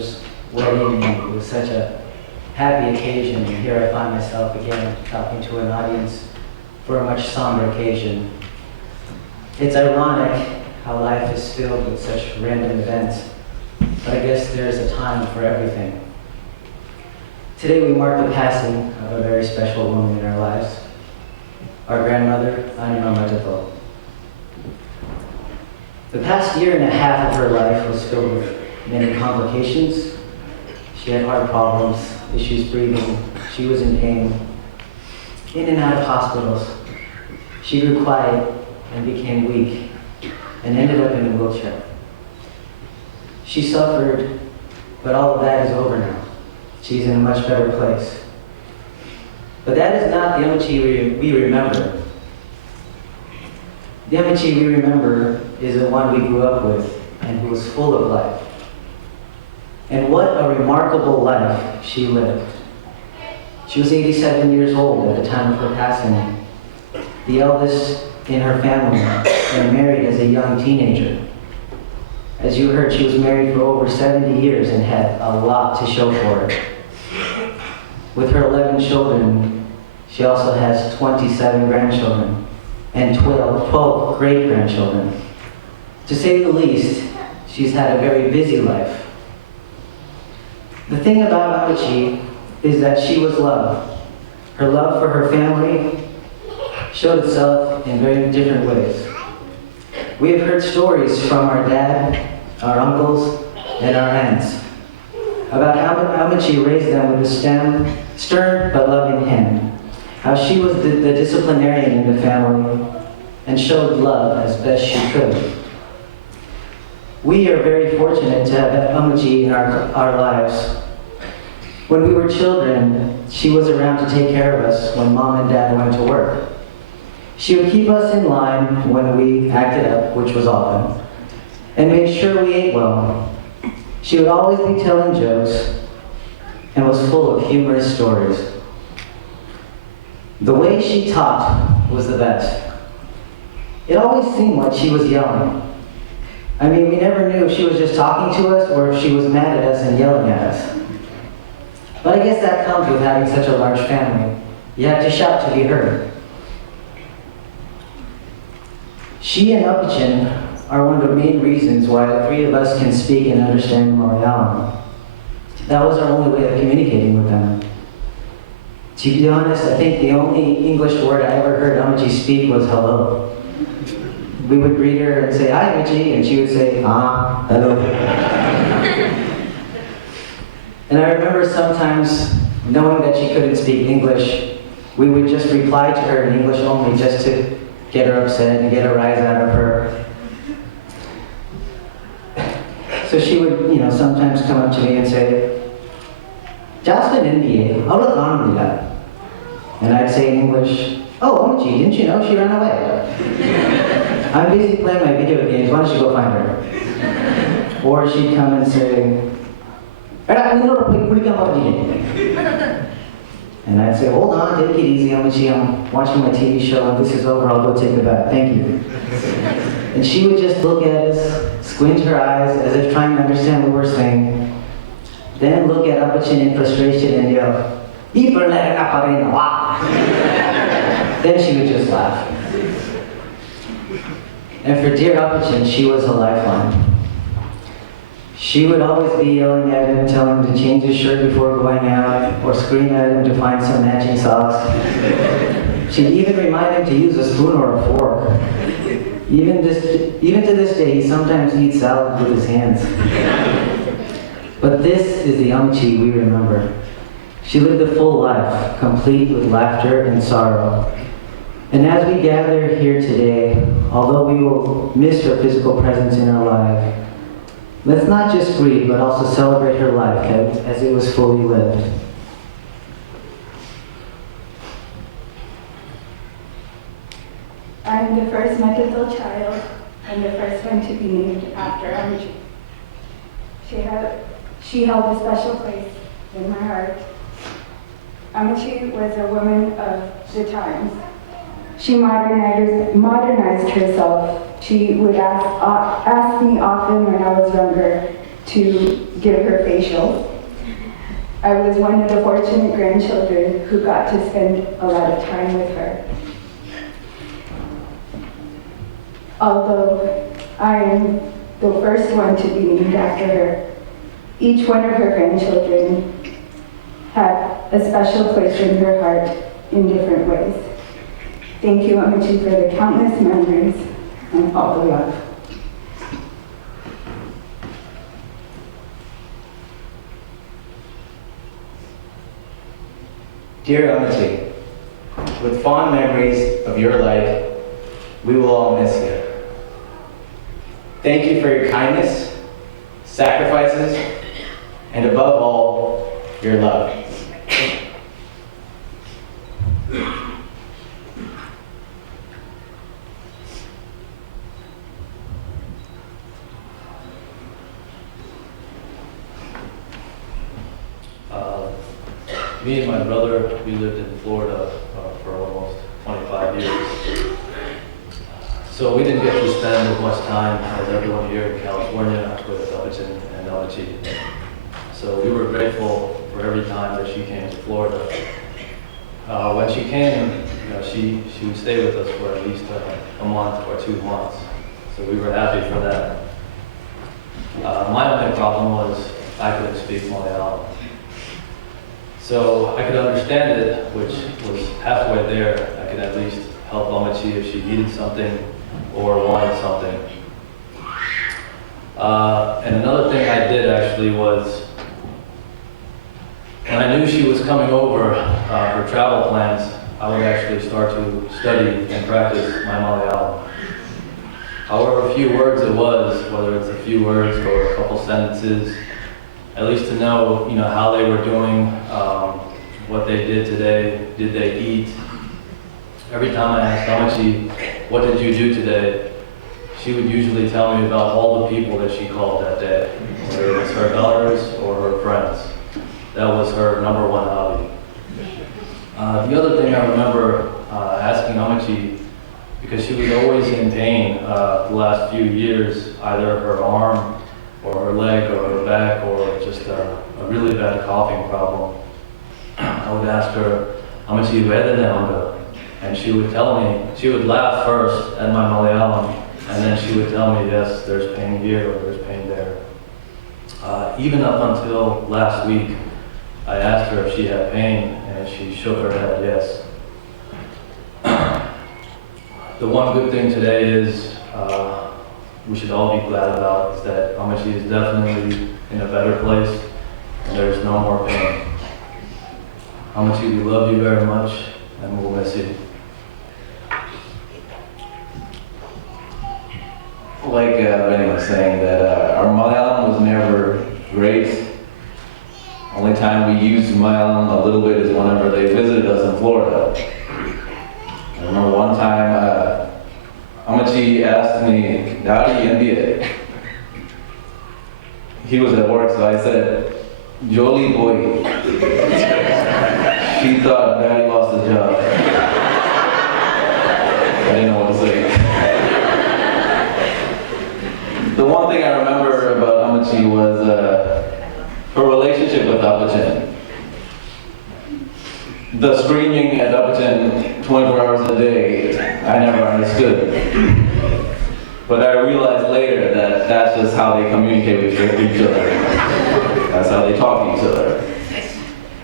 grandmother's wedding, and it was such a happy occasion, and here I find myself again talking to an audience for a much somber occasion. It's ironic how life is filled with such random events, but I guess there's a time for everything. Today we mark the passing of a very special woman in our lives, our grandmother, Annamma Mattathil. The past year and a half of her life was filled with many complications. She had heart problems, issues breathing, she was in pain, in and out of hospitals. She grew quiet and became weak and ended up in a wheelchair. She suffered, but all of that is over now. She's in a much better place. But that is not the Ammachi we remember. The Ammachi we remember is the one we grew up with and who was full of life. And what a remarkable life she lived. She was 87 years old at the time of her passing, the eldest in her family, and married as a young teenager. As you heard, she was married for over 70 years and had a lot to show for it. With her 11 children, she also has 27 grandchildren and 12 great-grandchildren. To say the least, she's had a very busy life. The thing about Ammachi is that she was loved. Her love for her family showed itself in very different ways. We have heard stories from our dad, our uncles, and our aunts about how Ammachi raised them with a stern but loving hand, how she was the disciplinarian in the family and showed love as best she could. We are very fortunate to have Ammachi in our lives. When we were children, she was around to take care of us when mom and dad went to work. She would keep us in line when we acted up, which was often, and made sure we ate well. She would always be telling jokes and was full of humorous stories. The way she taught was the best. It always seemed like she was yelling. I mean, we never knew if she was just talking to us or if she was mad at us and yelling at us. But I guess that comes with having such a large family. You have to shout to be heard. She and Appachan are one of the main reasons why the three of us can speak and understand Malayalam. That was our only way of communicating with them. To be honest, I think the only English word I ever heard Ammachi speak was hello. We would greet her and say, "Hi, Ammachi," and she would say, "Ah, hello." And I remember sometimes, knowing that she couldn't speak English, we would just reply to her in English only just to get her upset and get a rise out of her. So she would, sometimes come up to me and say, "Jasmine India, and I'd say in English, "Oh, Ammachi, didn't you know she ran away? I'm busy playing my video games, why don't you go find her?" Or she'd come and say, and I'd say, "Hold on, take it easy, Ammachi, I'm watching my TV show, and this is over, I'll go take a bath, thank you." And she would just look at us, squint her eyes as if trying to understand what we're saying, then look at Appachan in frustration and yell, then she would just laugh. And for dear Appachan, she was a lifeline. She would always be yelling at him, telling him to change his shirt before going out, or scream at him to find some matching socks. She'd even remind him to use a spoon or a fork. Even to this day, he sometimes eats salad with his hands. But this is the Ammachi we remember. She lived a full life, complete with laughter and sorrow. And as we gather here today, although we will miss her physical presence in our life, let's not just grieve, but also celebrate her life as it was fully lived. I'm the first Mattathil child and the first one to be named after Ammachi. She held a special place in my heart. Ammachi was a woman of the times. She modernized herself. She would ask me often when I was younger to give her facials. I was one of the fortunate grandchildren who got to spend a lot of time with her. Although I am the first one to be named after her, each one of her grandchildren have a special place in her heart in different ways. Thank you, Amachi, for the countless memories and all the love. Dear Amachi, with fond memories of your life, we will all miss you. Thank you for your kindness, sacrifices, and above all, your love. Me and my brother, we lived in Florida for almost 25 years. So we didn't get to spend as much time as everyone here in California with Abichin and Amachi. So we were grateful for every time that she came to Florida. When she came, she would stay with us for at least a month or 2 months. So we were happy for that. My only problem was I couldn't speak Malayalam. So I could understand it, which was halfway there. I could at least help Amachi if she needed something or wanted something. And another thing I did actually was, when I knew she was coming over her travel plans, I would actually start to study and practice my Malayalam. However few words it was, whether it's a few words or a couple sentences, at least to know, how they were doing, what they did today, did they eat. Every time I asked Amachi, what did you do today? She would usually tell me about all the people that she called that day, whether it was her daughters or her friends. That was her number one hobby. The other thing I remember asking Amachi, because she was always in pain the last few years, either her arm or her leg or her back or just a really bad coughing problem. I would ask her, Amachi, and she would tell me, she would laugh first at my Malayalam, and then she would tell me, yes, there's pain here or there's pain there. Even up until last week, I asked her if she had pain, and she shook her head, yes. The one good thing today is, we should all be glad about, is that Amachi is definitely in a better place, and there's no more pain. Amachi, we love you very much, and we'll miss you. Like Benny was saying, that our Malayalam was never great. Only time we used Malayalam a little bit is whenever they visited us in Florida. I remember one time, Amachi asked me, Daddy, India. He was at work, so I said, Jolly boy. She thought Daddy lost his job. I didn't know what to say. The one thing I remember about Amachi was her relationship with Abichin. The screaming at Abichin 24 hours a day, I never understood. But I realized later that that's just how they communicate with each other. That's how they talk to each other.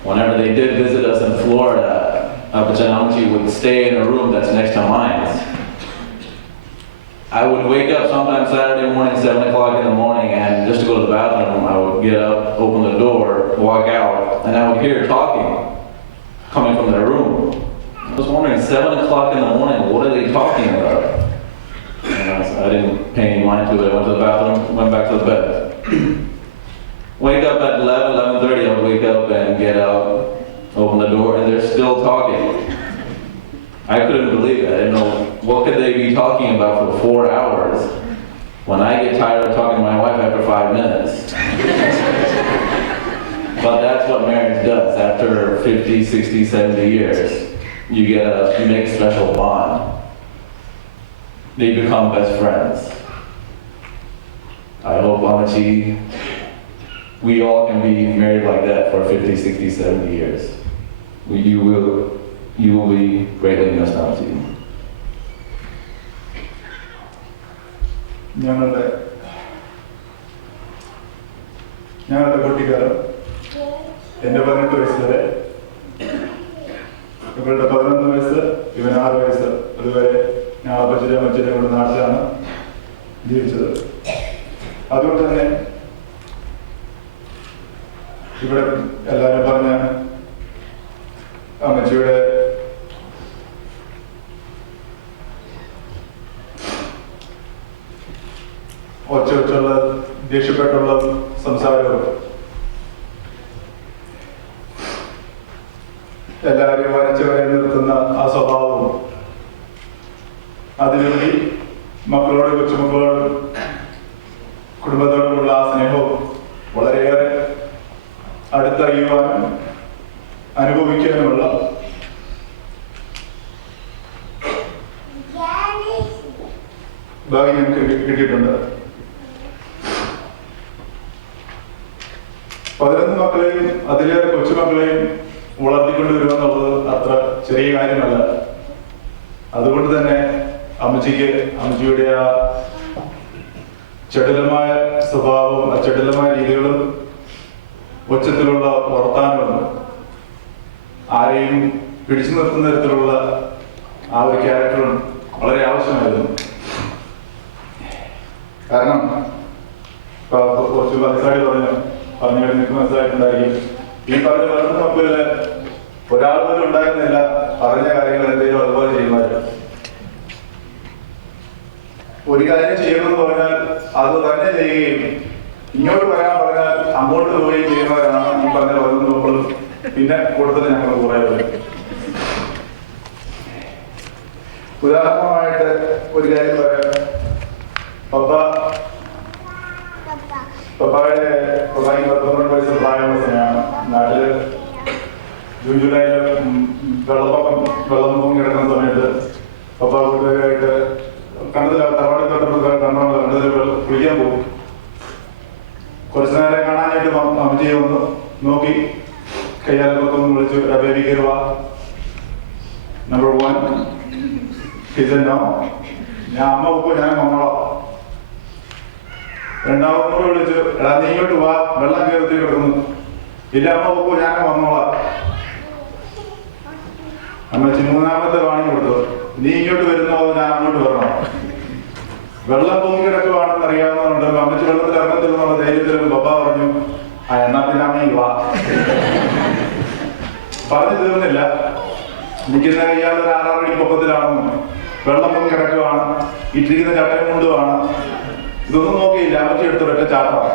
Whenever they did visit us in Florida, Abichin and Amachi would stay in a room that's next to mine. I would wake up sometime Saturday morning, 7 o'clock in the morning, and just to go to the bathroom, I would get up, open the door, walk out, and I would hear talking coming from their room. I was wondering, 7 o'clock in the morning, what are they talking about? So I didn't pay any mind to it. I went to the bathroom, went back to the bed. Wake up at 11:30, I would wake up and get out, open the door, and they're still talking. I couldn't believe it. I didn't know, what could they be talking about for 4 hours when I get tired of talking to my wife after 5 minutes. But that's what marriage does. After 50, 60, 70 years, you make a special bond. They become best friends. I hope Amachi we all can be married like that for 50, 60, 70 years. You will be greatly missed out to you. ഞങ്ങളുടെ കുട്ടിക്കാലം എൻ്റെ 18 വയസ്സ് വരെ, ഇവളുടെ 11 വയസ്സ്, ഇവൻ 6 വയസ്സ്, അതുവരെ ഞാൻ അപ്പച്ചനും അമ്മച്ചനും ഇവിടെ നാട്ടിലാണ് ജീവിച്ചത്. അതുകൊണ്ട് തന്നെ ഇവിടെ എല്ലാവരും പറഞ്ഞ അമ്മച്ചിയുടെ ഒച്ചുള്ള ദേഷ്യപ്പെട്ടുള്ള സംസാരവും എല്ലാവരെയും വരച്ചവരെ നിർത്തുന്ന ആ സ്വഭാവവും, അതിലുപരി മക്കളോട്, കൊച്ചുമക്കളോടും കുടുംബത്തോടുമുള്ള ആ സ്നേഹവും വളരെയേറെ അടുത്തറിയുവാനും അനുഭവിക്കാനുമുള്ള ഭാഗ്യം ഞങ്ങൾക്ക് കിട്ടിയിട്ടുണ്ട്. 11 മക്കളെയും അതിലേറെ കൊച്ചുമക്കളെയും വളർത്തിക്കൊണ്ടുവരിക എന്നുള്ളത് അത്ര ചെറിയ കാര്യമല്ല. അതുകൊണ്ട് തന്നെ അമ്മച്ചിയുടെ ആ ചടുലമായ സ്വഭാവവും ചടുലമായ രീതികളും ഉച്ചത്തിലുള്ള വർത്താനവും ആരെയും പിടിച്ചു നിർത്തുന്ന തരത്തിലുള്ള ആ ഒരു ക്യാരക്ടറും വളരെ ആവശ്യമായിരുന്നു. കാരണം കുറച്ച് മനസ്സിലായി പറഞ്ഞു നിങ്ങൾക്ക് മനസ്സിലായിട്ടുണ്ടായിരിക്കും, ഈ പറഞ്ഞ 11 മക്കളില് ഒരാൾ പോലും ഉണ്ടായിരുന്നില്ല പറഞ്ഞ കാര്യങ്ങൾ എന്തെങ്കിലും അതുപോലെ ചെയ്യുന്നവര്. ഒരു കാര്യം ചെയ്യണമെന്ന് പറഞ്ഞാൽ അത് തന്നെ ചെയ്യുകയും ഇങ്ങോട്ട് വരാൻ പറഞ്ഞാൽ അങ്ങോട്ട് പോവുകയും ചെയ്യുന്നവരാണ് ഈ പറഞ്ഞ 11 മക്കളും. പിന്നെ കൂടുതൽ ഞങ്ങൾ കുറേ വരും. ഉദാഹരണമായിട്ട് ഒരു കാര്യം പറയാം. പപ്പായ്ക്ക് 19 വയസ്സ് പ്രായമുള്ള സമയമാണ്. നാട്ടില് ജൂൺ ജൂലൈയില് വെള്ളം പൊങ്ങി കിടക്കുന്ന സമയത്ത് പപ്പ കൂട്ടുകാരായിട്ട് തറവാടി കണ്ടതിൽ കുളിക്കാൻ പോകും. കുറച്ചു നേരം കാണാനായിട്ട് അമ്മച്ചിയെ ഒന്ന് നോക്കി കയ്യാലൊക്കെ വിളിച്ചു, ബേബി കയറുക. നമ്പർ 1 കിച്ചനോ, ഞാൻ അമ്മ ഉപ്പോ ഞാൻ വന്നോളാം. രണ്ടാമത് വിളിച്ചു, എടാ നീ ഇങ്ങോട്ട് വാ, വെള്ളം കയറി കിടക്കുന്നു. ഇല്ല അമ്മ ഉപ്പോ ഞാൻ വന്നോളാം. അമ്മച്ചി 3ാമത്തെ വാണി കൊടുത്തു, നീ ഇങ്ങോട്ട് വരുന്നോ ഞാൻ അങ്ങോട്ട് വരണോ? വെള്ളം പൊങ്ങി കിടക്കുവാണെന്ന് അറിയാവുന്നതുകൊണ്ട് അമ്മച്ചി വെള്ളത്തിൽ ഇറങ്ങത്തില്ലെന്നുള്ള ധൈര്യത്തിൽ പപ്പ പറഞ്ഞു, എന്നാ പിന്നെ അമ്മയും വാ. പറഞ്ഞു തീർന്നില്ല. നിൽക്കുന്ന ഇയാളൊരു 6 അടി പൊക്കത്തിലാണെന്നും വെള്ളം പൊങ്ങി കിടക്കുവാണ്, ഇട്ടിരിക്കുന്ന ചട്ടയും കൊണ്ടുമാണ്. ഇതൊന്നും നോക്കിയില്ല, അമ്മച്ചി എടുത്തൊരൊറ്റ ചാട്ടമാണ്.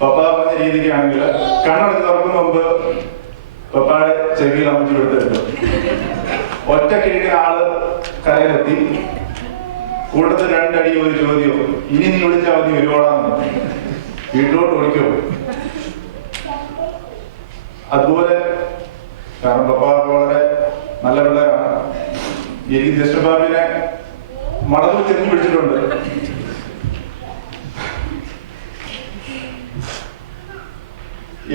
പപ്പ പറഞ്ഞ രീതിക്കാണെങ്കിൽ കണ്ണടച്ച് തുറക്കുന്ന മുമ്പ് പപ്പാടെ ചെവിയിൽ അമ്മച്ചി എടുത്തെടുത്തു. ഒറ്റ കിഴക്കിന് ആള് കരയിലെത്തി. കൂട്ടത്തിൽ 2 അടി ഒരു ചോദ്യവും, ഇനി നീ വിളിച്ചാൽ മതി വരുവോളാന്ന്. വീട്ടിലോട്ട് ഓടിക്കോ. അതുപോലെ കാരണം പപ്പ വളരെ നല്ല പിള്ളേരാണ്. എനിക്ക് ജസ്റ്റുബാബിനെ മടത്തിൽ തിരിഞ്ഞു പിടിച്ചിട്ടുണ്ട്.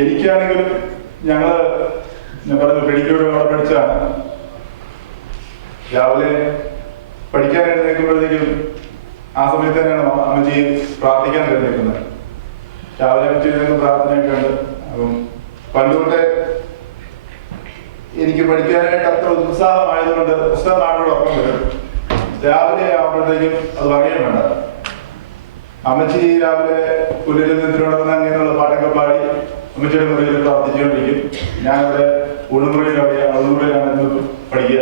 എനിക്കാണെങ്കിലും ഞാൻ പറഞ്ഞ പെഡിക്യൂർ അവിടെ പഠിച്ചാണ്. രാവിലെ പഠിക്കാൻ എഴുന്നേൽക്കുമ്പോഴത്തേക്കും ആ സമയത്ത് തന്നെയാണ് അമ്മച്ചി പ്രാർത്ഥിക്കാൻ എഴുന്നേൽക്കുന്നത്. രാവിലെ അമ്മച്ചി എഴുന്നേൽക്കുന്ന പ്രാർത്ഥനയൊക്കെ ഉണ്ട്. അപ്പം പണ്ടുതൊട്ടേ എനിക്ക് പഠിക്കാനായിട്ട് അത്ര ഉത്സാഹമായതുകൊണ്ട് പുസ്തകം കാണുന്നതോടൊപ്പം വരും. രാവിലെ ആവുമ്പോഴത്തേക്കും അത് പറയാൻ വേണ്ട. അമ്മച്ചി രാവിലെ പുല്ലിൽ നിന്നിട്ടുണ്ടെന്ന് അങ്ങനെയുള്ള പാട്ടൊക്കെ പാടി അമ്മച്ചിയുടെ മുറിയിൽ പ്രാർത്ഥിച്ചുകൊണ്ടിരിക്കും. ഞാനിവിടെ ഉള്ളുമുറിയിലാണ് പഠിക്കുക.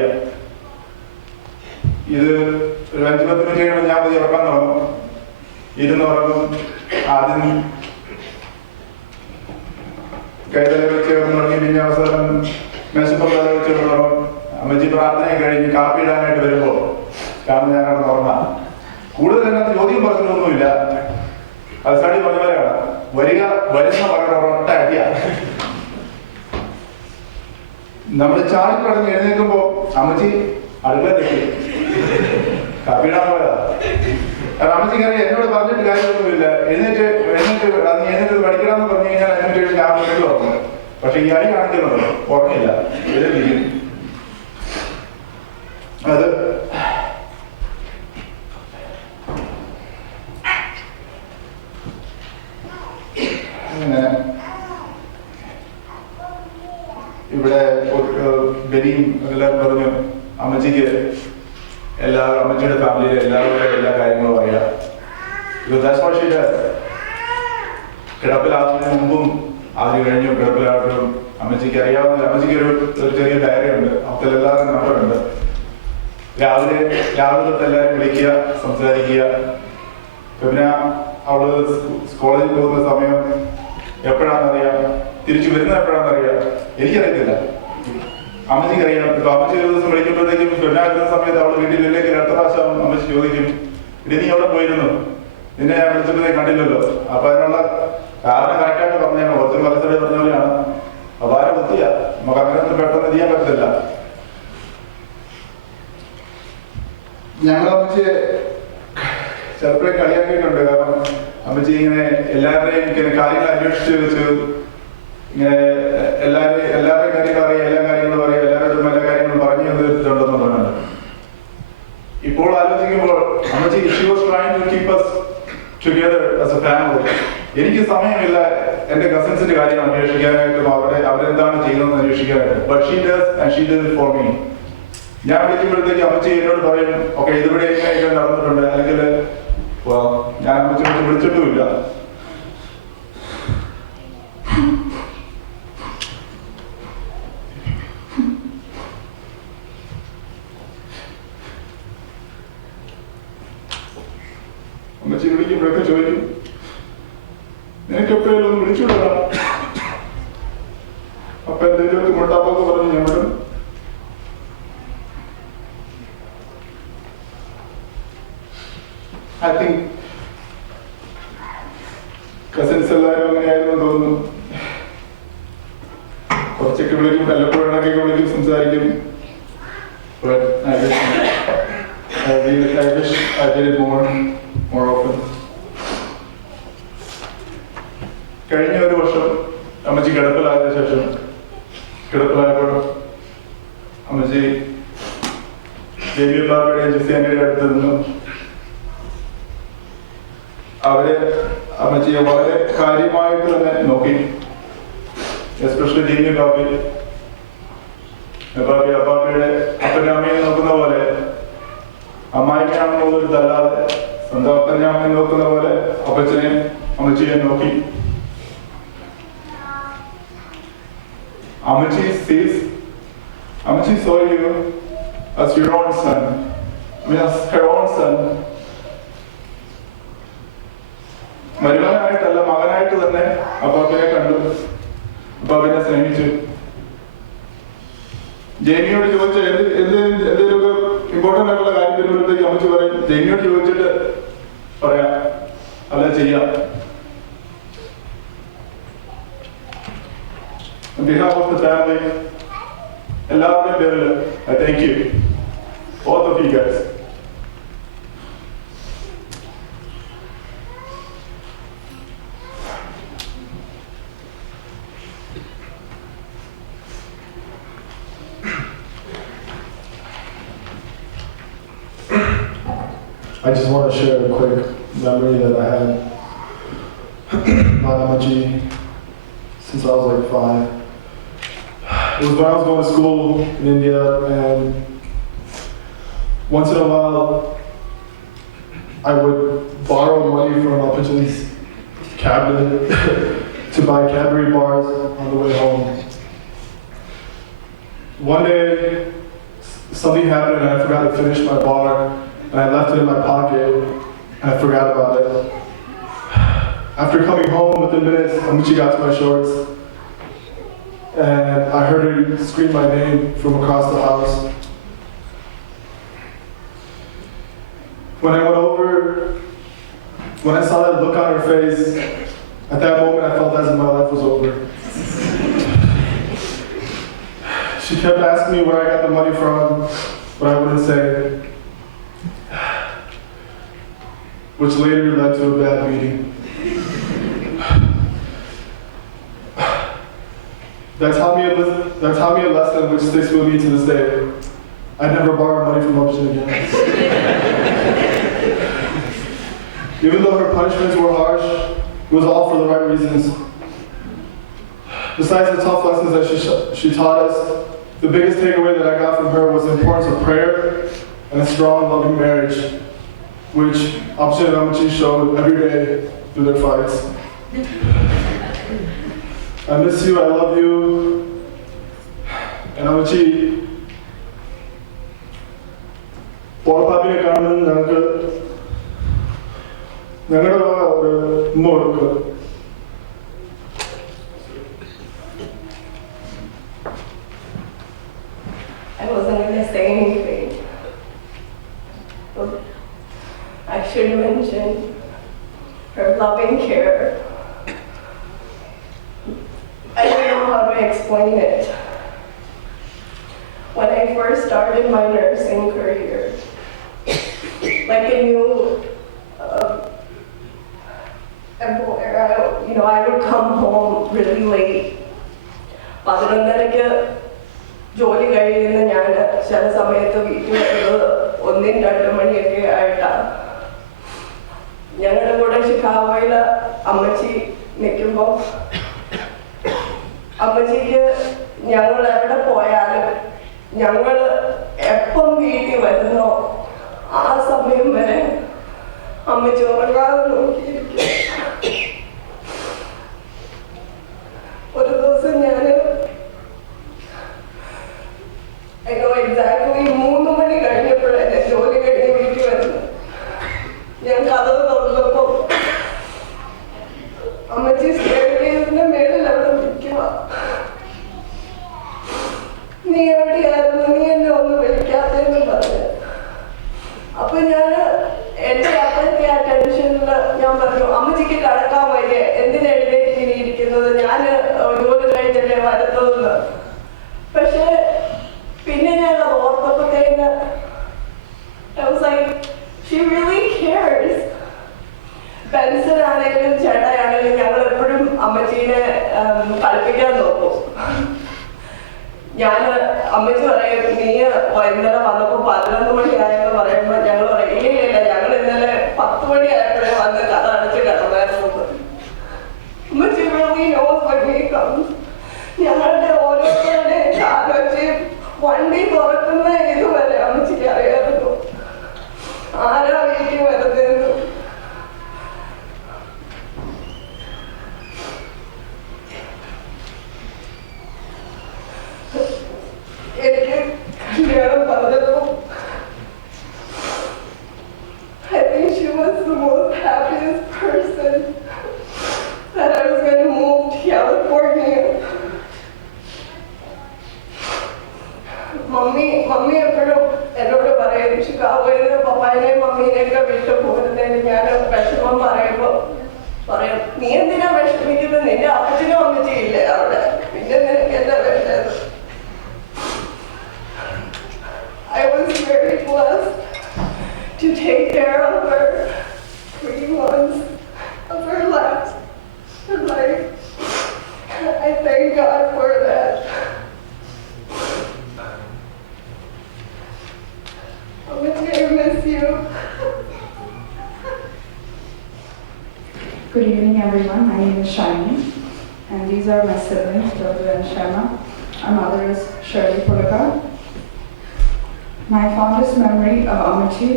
ഇത് ഒരു 5-10 മിനിറ്റ് കഴിയുമ്പോൾ ഞാൻ പോയി ഉറക്കാൻ തുടങ്ങും. ഇരുന്ന് ഉറങ്ങും. ആദ്യം കൈതല വെച്ച് തുടങ്ങി, പിന്നെ അവസരം മേശപ്പുറ വെച്ച് തുടങ്ങും. അമ്മച്ചി പ്രാർത്ഥനയും കഴിഞ്ഞ് കാപ്പി ഇടാനായിട്ട് വരുമ്പോൾ കാരണം ഞാൻ അവിടെ ഉറങ്ങാം. കൂടുതൽ അതിനകത്ത് ചോദ്യം പറഞ്ഞൊന്നുമില്ല. അത് സടി പറഞ്ഞവരാണ് വരുന്ന പറയുന്ന ഒരൊറ്റ അടിയാണ്. നമ്മൾ ചാടി പറഞ്ഞ് എഴുന്നേൽക്കുമ്പോ അമ്മച്ചി അടുക്കളയിലേക്ക് കാപ്പിയിടാൻ പോയതാ. കാരണം അമ്മച്ചിക്കറിയാം എന്നോട് പറഞ്ഞിട്ട് കാര്യമൊന്നുമില്ല. എഴുന്നേറ്റ് പഠിക്കണമെന്ന് പറഞ്ഞു കഴിഞ്ഞാൽ 5 മിനിറ്റ് ഞാൻ വീട്ടിൽ ഉറങ്ങും. പക്ഷെ ഈ അടി കാണിക്കുന്നുണ്ടോ ഉറങ്ങില്ല, എഴുതിയിരിക്കും. അത് ഇവിടെ ബെനിയും എല്ലാവരും പറഞ്ഞു അമ്മച്ചിക്ക് അമ്മച്ചിയുടെ ഫാമിലിയിലെ എല്ലാവരുടെ എല്ലാ കാര്യങ്ങളും അറിയാം. കിടപ്പിലാവുന്നതിന് മുമ്പും അതിന് കഴിഞ്ഞും കിടപ്പിലായിട്ടും അമ്മച്ചിക്ക് അറിയാവുന്ന അമ്മച്ചിക്ക് ഒരു ചെറിയ ഡയറി ഉണ്ട്. അതിൽ എല്ലാവരും നമ്പറുണ്ട്. രാവിലെ തൊട്ട് എല്ലാവരും വിളിക്കുക, സംസാരിക്കുക. പിന്നെ അവള് കോളേജിൽ പോകുന്ന സമയം എപ്പോഴാണെന്നറിയാം, തിരിച്ചു വരുന്നത് എപ്പോഴാണെന്നറിയാം. എനിക്കറിയത്തില്ല, അമ്മച്ചിക്ക് അറിയാം. ഇപ്പൊ അമ്മച്ചി ഒരു ദിവസം വിളിക്കുമ്പോഴത്തേക്കും പിന്നെ വരുന്ന സമയത്ത് അവള് വീട്ടിലേക്ക് അടുത്ത പ്രാവശ്യം അമ്മച്ചി ചോദിക്കും, ഇനി നീ എവിടെ പോയിരുന്നു, നിന്നെ ഞാൻ വിളിച്ചപ്പോഴത്തേക്ക് കണ്ടില്ലല്ലോ. അപ്പൊ അതിനുള്ള കാരണം കറക്റ്റായിട്ട് പറഞ്ഞാണ്, കുറച്ച് മത്സരം പറഞ്ഞ പോലെയാണ്. അപാര ബുദ്ധിയാ, നമുക്ക് അങ്ങനെയൊന്നും പെട്ടെന്ന് ചെയ്യാൻ പറ്റത്തില്ല. ഞങ്ങൾ അമ്മച്ചിയെ ചിലപ്പോഴേ കളിയാക്കിയിട്ടുണ്ട്. കാരണം അമ്മച്ചി ഇങ്ങനെ എല്ലാവരുടെയും കാര്യങ്ങൾ അന്വേഷിച്ച് വെച്ച് ഇങ്ങനെ എല്ലാവരുടെയും കാര്യങ്ങൾ അറിയാം, എല്ലാ കാര്യങ്ങളും അറിയാം, എല്ലാവരോടും എല്ലാ കാര്യങ്ങളും പറഞ്ഞു തന്നിട്ടുണ്ടെന്ന് പറഞ്ഞത്. ഇപ്പോൾ ആലോചിക്കുമ്പോൾ അമ്മച്ചി she was trying to keep us together as a family. എനിക്ക് സമയമില്ല എന്റെ കസിൻസിന്റെ കാര്യം അന്വേഷിക്കാനായിട്ടും അവരെന്താണ് ചെയ്യുന്നതെന്ന് അന്വേഷിക്കാനായിട്ടും. But she does, and she does it for me. ഞാൻ വിളിക്കുമ്പോഴത്തേക്ക് അമ്മച്ചി എന്നോട് പറയും, ഓക്കെ ഇതിവിടെ എങ്ങനെയൊക്കെ നടന്നിട്ടുണ്ട്, അല്ലെങ്കിൽ ഞാൻ അമ്മച്ചി വിളിച്ചിട്ടുമില്ല. അമ്മച്ചി വിളിക്കുമ്പോഴൊക്കെ ചോദിക്കും, നിനക്ക് എപ്പോഴെങ്കിലും ഒന്ന് വിളിച്ചുവിടാ. അപ്പൊ എന്തെങ്കിലുമൊക്കെ മുട്ടാപ്പൊക്കെ പറഞ്ഞ് ഞാൻ വിടും. I think കസിൻസ് എല്ലാവരും അങ്ങനെയായിരുന്നു തോന്നുന്നു. കുറച്ചൊക്കെ വിളിക്കും, വല്ലപ്പോഴൊക്കെ വിളിക്കും, സംസാരിക്കും. But I wish I did it more often. കഴിഞ്ഞ ഒരു വർഷം അമ്മച്ചി കിടപ്പിലായതിനു ശേഷം കിടപ്പിലായപ്പോൾ അമ്മച്ചി ദേവിയുടെ ജിസിയാന്റെ അടുത്ത് നിന്നും അവരെ അമ്മച്ചിയെ വളരെ കാര്യമായിട്ട് തന്നെ നോക്കി. എസ്പെഷ്യലി ദേവി അപ്പാപ്പയുടെ അപ്പനെ അമ്മയെ നോക്കുന്ന പോലെ, അമ്മായിനെ ആണെന്നുള്ളൊരു തല്ലാതെ സ്വന്തം അപ്പനെ അമ്മയെ നോക്കുന്ന പോലെ അപ്പച്ചനെ അമ്മച്ചിയെ നോക്കി. Amachi saw you as your own son. I mean, as her own son. മരുമകനായിട്ടല്ല, മകനായിട്ട് തന്നെ അപ്പാപ്പനെ കണ്ടു, അപ്പാപ്പനെ സ്നേഹിച്ചു. ജെയിനിയോട് ചോദിച്ച എന്തെങ്കിലുമൊക്കെ ഇമ്പോർട്ടൻ്റ് ആയിട്ടുള്ള കാര്യം വരുമ്പോഴത്തേക്ക് അമ്മച്ചി പറയും, ജെയിനിയോട് ചോദിച്ചിട്ട് പറയാം, അല്ല ചെയ്യാം. On behalf of the family, എല്ലാവരുടെയും പേരിൽ I thank you, both of you guys. I just want to share a quick memory that I had about Amachi since I was like 5. It was when I was going to school in India, and once in a while I would borrow money from Amachi's cabinet to buy Cadbury bars on the way home. One day something happened and I forgot to finish my bar, and I left it in my pocket and I forgot about it. After coming home within minutes, Amachi got to my shorts and I heard her scream my name from across the house. When I went over, when I saw that look on her face, at that moment I felt as if my life was over. She kept asking me where I got the money from, but I wouldn't say, which later led to a bad meeting. that taught me a lesson which sticks with me to this day. I never borrowed money from Ammachi again. Even though her punishments were harsh, it was all for the right reasons. Besides the tough lessons that she taught us, the biggest takeaway that I got from her was the importance of prayer and a strong, loving marriage, which Ammachi and Ammachi showed every day through their fights. I miss you, I love you, and Ammachi, പോളപ്പാപ്പിനെ കാണുന്നത് ഞങ്ങളുടെ ഒരു ഉമ്മ കൊടുക്കുക. I wasn't going to say anything. But I should mention her loving care. I don't know how to explain it. When I first started my nursing career, like a new employer, I would come home really late. ജോലി കഴിയുന്ന ഞാൻ ചില സമയത്ത് വീട്ടിൽ വരുന്നത് 1-2 മണിയൊക്കെ ആയിട്ടാണ്. ഞങ്ങളുടെ കൂടെ ഷിക്കാഗോയിൽ അമ്മച്ചി നിൽക്കുമ്പോൾ അമ്മച്ചിക്ക് ഞങ്ങൾ എവിടെ പോയാലും ഞങ്ങൾ എപ്പം വീട്ടിൽ വരുന്നോ ആ സമയം വരെ അമ്മച്ചി ഉറങ്ങാതെ നോക്കിയിരിക്കും. ഒരു ദിവസം ഞാൻ എക്സാക്ട്ലി 3 മണി കഴിഞ്ഞപ്പോഴാണ് ജോലി കഴിഞ്ഞ് വീട്ടിൽ വരുന്നത്. ഞാൻ കഥവ് തുറന്നപ്പോൾ അമ്മച്ചി സ്റ്റേഡിയത്തിന്റെ മേളിൽ അവിടെ നിൽക്കുക. നീ എവിടെയായിരുന്നു, നീ എന്നെ ഒന്ന് വിളിക്കാത്തെന്ന് പറഞ്ഞു. അപ്പൊ ഞാൻ എന്റെ അപ്പന്റെ ആ ടെൻഷനിൽ ഞാൻ പറഞ്ഞു, അമ്മച്ചിക്ക് കടക്കാൻ വയ്യ, എന്തിനാ എഴുന്നേറ്റ് ഇങ്ങനെ ഇരിക്കുന്നത്, ഞാൻ ജോലി കഴിഞ്ഞല്ലേ വരുന്നതെന്ന്. പക്ഷെ പിന്നെ ഞാൻ അത് ഓർത്തപ്പോഴത്തേന് I was like, she really cares. Benson ആണെങ്കിലും ചേട്ടായാണെങ്കിലും ഞങ്ങൾ എപ്പോഴും അമ്മച്ചീനെ കളിപ്പിക്കാൻ നോക്കും. ഞാൻ അമ്മച്ചി പറയും, നീ ഇന്നലെ വന്നപ്പോൾ 11 മണിയായെന്ന് പറയുമ്പോൾ ഞങ്ങൾ പറയും, ഇല്ല ഞങ്ങൾ ഇന്നലെ 10 മണിയായപ്പോഴേ വന്ന് കഥ അടച്ച് കിടന്നായിരുന്നു. അമ്മച്ചി really knows when we come. ഞങ്ങളുടെ ഓരോരുത്തരുടെയും കാലൊച്ചയും വണ്ടി തുറക്കുന്ന ഇതുവരെ അമ്മച്ചിക്ക് അറിയാമായിരുന്നു ആരാ വീട്ടിൽ വരുന്നതെന്ന്. എനിക്ക് കല്യാണം പറഞ്ഞപ്പോൾ I think she was the most happiest person that I was going to move to California. Mummy എപ്പോഴും എന്നോട് പറയും, ഷിക്കാഗോയിൽ പപ്പായനെയും മമ്മീനെയൊക്കെ വിട്ടു പോകുന്നതിന് ഞാൻ വിഷമം പറയുമ്പോൾ പറയും, നീ എന്തിനാ വിഷമിക്കുന്നത്, നിന്റെ അപ്പച്ചനും അമ്മച്ചിയില്ലേ അവിടെ, പിന്നെ നിനക്ക് എന്താ വേണ്ടത്. I was very blessed to take care of her 3 months of her life. I thank God for that. I miss you. Good evening, everyone. My name is Shiny, and these are my siblings, Jojo and Sharma. Our mother is Shirley Pulika. My fondest memory of Ammachi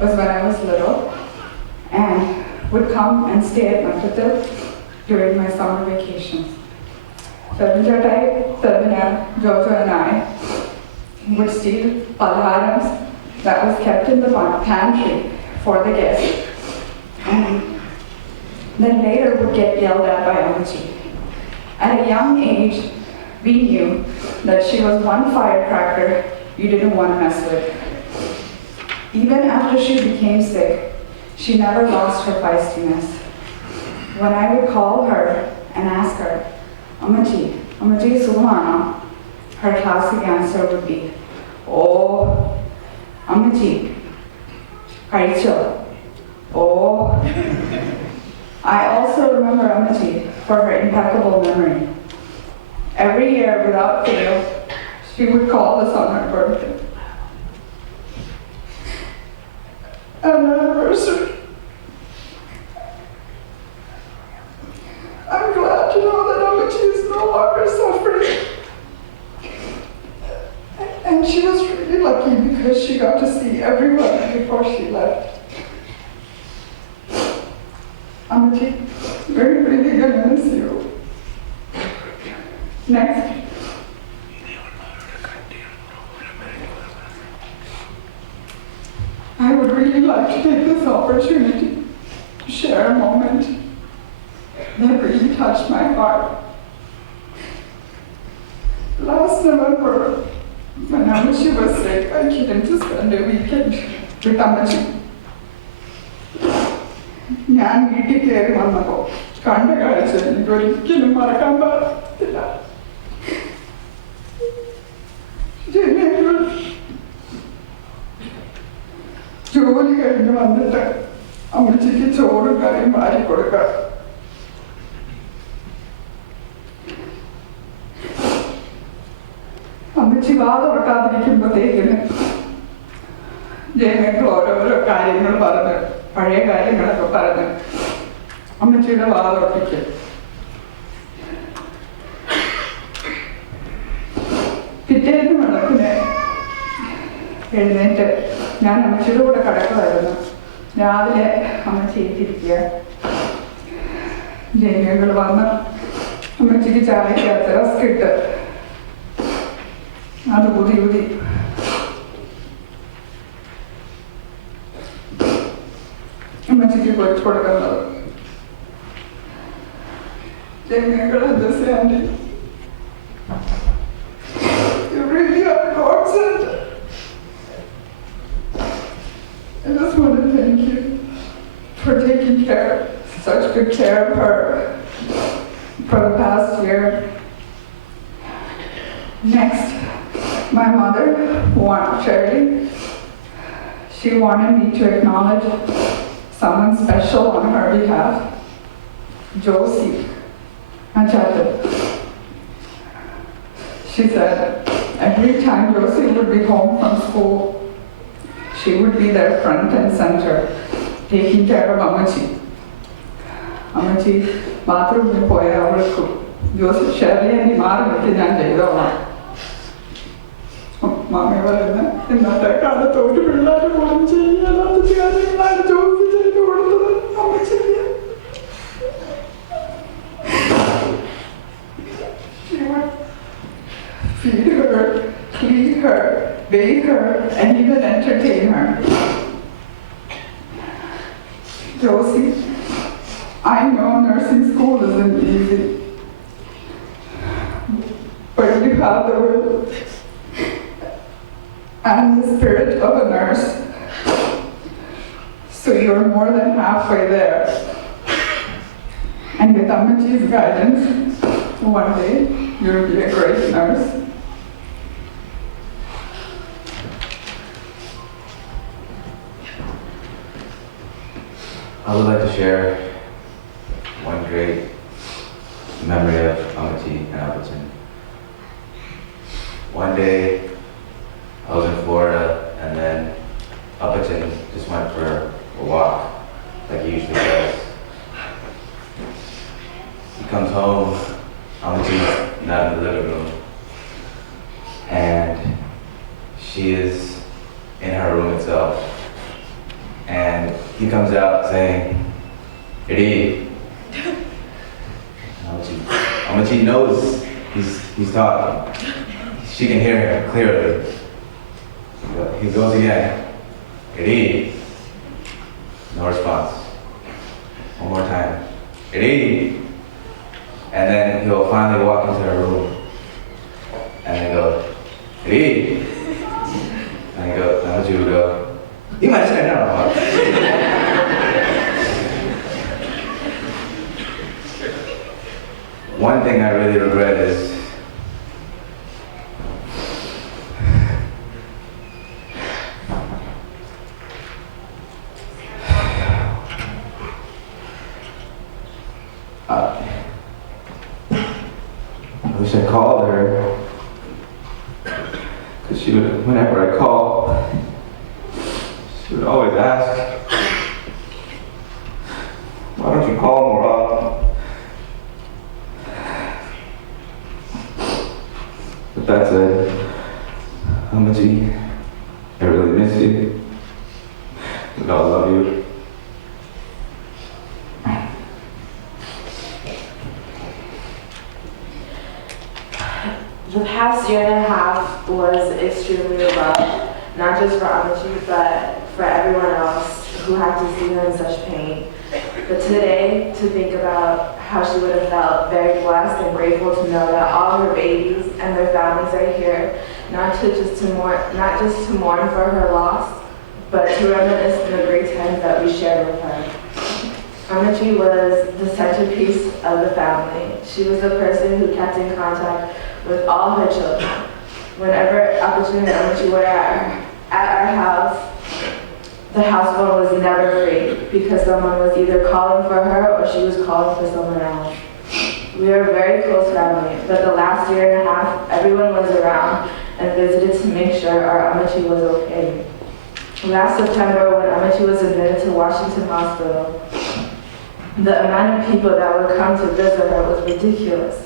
was when I was little and would come and stay at Mattathil during my summer vacations. Filbina, Jojo and I would steal palharams that was kept in the pantry for the guests, and then later would get yelled at by Ammachi. At a young age, we knew that she was one firecracker you didn't want to mess with. Even after she became sick, she never lost her feistiness. When I would call her and ask her, Ammachi Suvana, her classic answer would be, oh, Ammachi, Kaicho. Oh. I also remember Ammachi for her impeccable memory. every year without fail, she would call us on her birthday. An anniversary. I'm glad to know that Ammachi is no longer suffering. And she was really lucky because she got to see everyone before she left. Ammachi, we're really gonna miss you. Next. I would really like to take this opportunity to share a moment that really touched my heart. Last November, when Ammachi was sick, I came to spend a weekend with Ammachi. ഞാൻ വീട്ടിൽ കയറി വന്നപ്പോൾ കണ്ട കാഴ്ച എനിക്ക് ഒരിക്കലും മറക്കാൻ പറ്റില്ല. ജോലി കഴിഞ്ഞ് വന്നിട്ട് അമ്മച്ചിക്ക് ചോറും കറിയും വാരി കൊടുക്കാം. അമ്മച്ചി വാ തുറക്കാതിരിക്കുമ്പോഴത്തേക്കിന് ജനങ്ങൾ ഓരോരോ കാര്യങ്ങൾ പറഞ്ഞ് പഴയ കാര്യങ്ങളൊക്കെ പറഞ്ഞ് അമ്മച്ചിയുടെ വാ തുറപ്പിക്കും. പിറ്റേന്ന് വിളക്കിന് എഴുന്നേറ്റ് ഞാൻ അമ്മച്ചിയുടെ കൂടെ കിടക്കുമായിരുന്നു. രാവിലെ അമ്മച്ചി ഏറ്റിരിക്കുക. ജനങ്ങൾ വന്ന് അമ്മച്ചിക്ക് ചായക്കകത്ത് റസ്ക് ഇട്ട് അത് ഊതി അമ്മച്ചിക്ക് പൊരിച്ചു കൊടുക്കുന്നത്. ജനങ്ങൾ understanding. You really are a godsend. I just want to thank you for taking such good care of her for the past year. Next, my mother, Shirley, she wanted me to acknowledge someone special on her behalf, Josie Mattathil. She said every time Josie would be home from school, she would be there front and center, taking care of Ammachi. Ammachi bathroom പോയ അവൾക്ക് Joseph Shirley anti മാറി നിൽക്കി ഞാൻ ചെയ്തോളാം. മാമി പറയുന്ന ഇന്നത്തെ കാലത്ത് ഒരു പിള്ളേർ പോലും ചെയ്യാത്ത കാര്യങ്ങളാണ് ജോസി ചെയ്ത് കൊടുത്തത്. അമ്മച്ചിക്ക് feed her, clean her, bathe her, and even entertain her. Josie, I know nursing school isn't easy, but you have the will and the spirit of a nurse, so you're more than halfway there. And with Ammachi's guidance, one day you'll be a great nurse. I would like to share one great memory of Ammachi and Appleton. One day, I was in Florida, and then Appleton just went for a walk, like he usually does. He comes home, Ammachi's not in the living room, and she is in her room itself. And he comes out saying, "Eddie." Ammachi knows he's talking. She can hear him clearly. He goes again, "Eddie." No response. One more time, "Eddie." And then he'll finally walk into her room and then go, "Eddie." And he goes, Ammachi would go, "You might say no." One thing I really regret is I wish I called her. Because she would, whenever I call, she would always ask, why don't you call more often? But that said, Ammachi, I really miss you. And I love you. The past year and a half was extremely rough, not just for Ammachi, but for everyone else who had to see her in such pain. But today, to think about how she would have felt very blessed and grateful to know that all her babies and their families are here, not just to mourn for her loss, but to reminisce on the great times that we shared with her. Ammachi was the centerpiece of the family. She was the person who kept in contact with all her children. Whenever opportunity Ammachi were at our house, the house phone was never free because someone was either calling for her or she was calling for someone else. We are a very close family, but the last year and a half, everyone was around and visited to make sure our Ammachi was okay. Last September, when Ammachi was admitted to Washington Hospital, the amount of people that would come to visit her was ridiculous.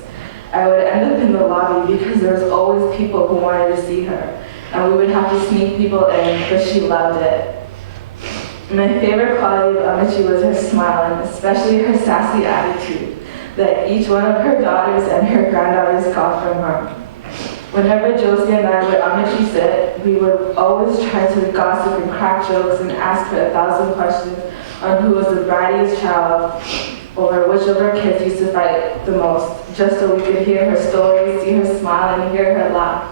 I would end up in the lobby because there was always people who wanted to see her, and we would have to sneak people in, but she loved it. My favorite quality of Ammachi was her smile, and especially her sassy attitude that each one of her daughters and her granddaughters got from her. Whenever Josie and I would Ammachi sit, we would always try to gossip and crack jokes and ask her 1,000 questions on who was the brattiest child or which of her kids used to fight the most, just so we could hear her stories, see her smile, and hear her laugh.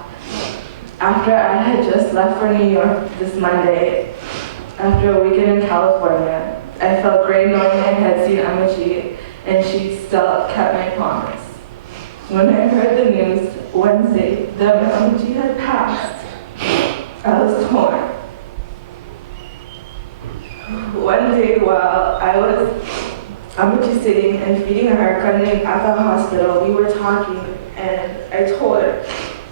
After I had just left for New York this Monday, after a weekend in California, I felt great knowing I had seen Ammachi, and she still kept my promise. When I heard the news Wednesday that Ammachi had passed, I was torn. One day while I was Ammachi sitting and feeding her cuddling at the hospital, we were talking, and I told her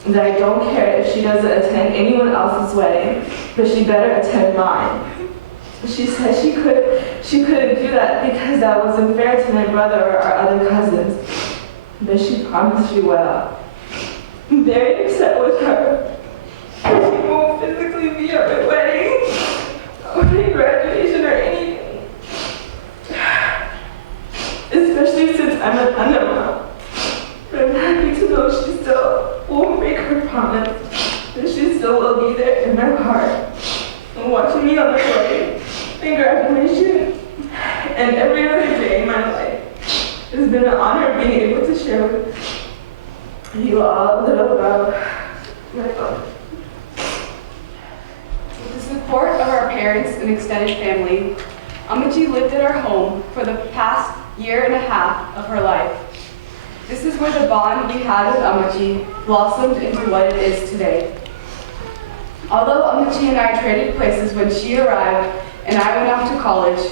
that I don't care if she doesn't attend anyone else's wedding, but she better attend mine. She said she couldn't do that because that wasn't fair to my brother or our other cousins, but she promised she will. I'm very upset with her. She won't physically be at my wedding, or my graduation, or anything. Especially since I'm an Annamma. But I'm happy to know she still won't break her promise, that she still will be there in my heart, and watching me on my way, and graduation, and every other day in my life. It's been an honor being able to share with you all a little about my father. With the support of our parents and extended family, Ammachi lived at our home for the past year and a half of her life. This is where the bond we had with Ammachi blossomed into what it is today. Although Ammachi and I traded places when she arrived and I went off to college,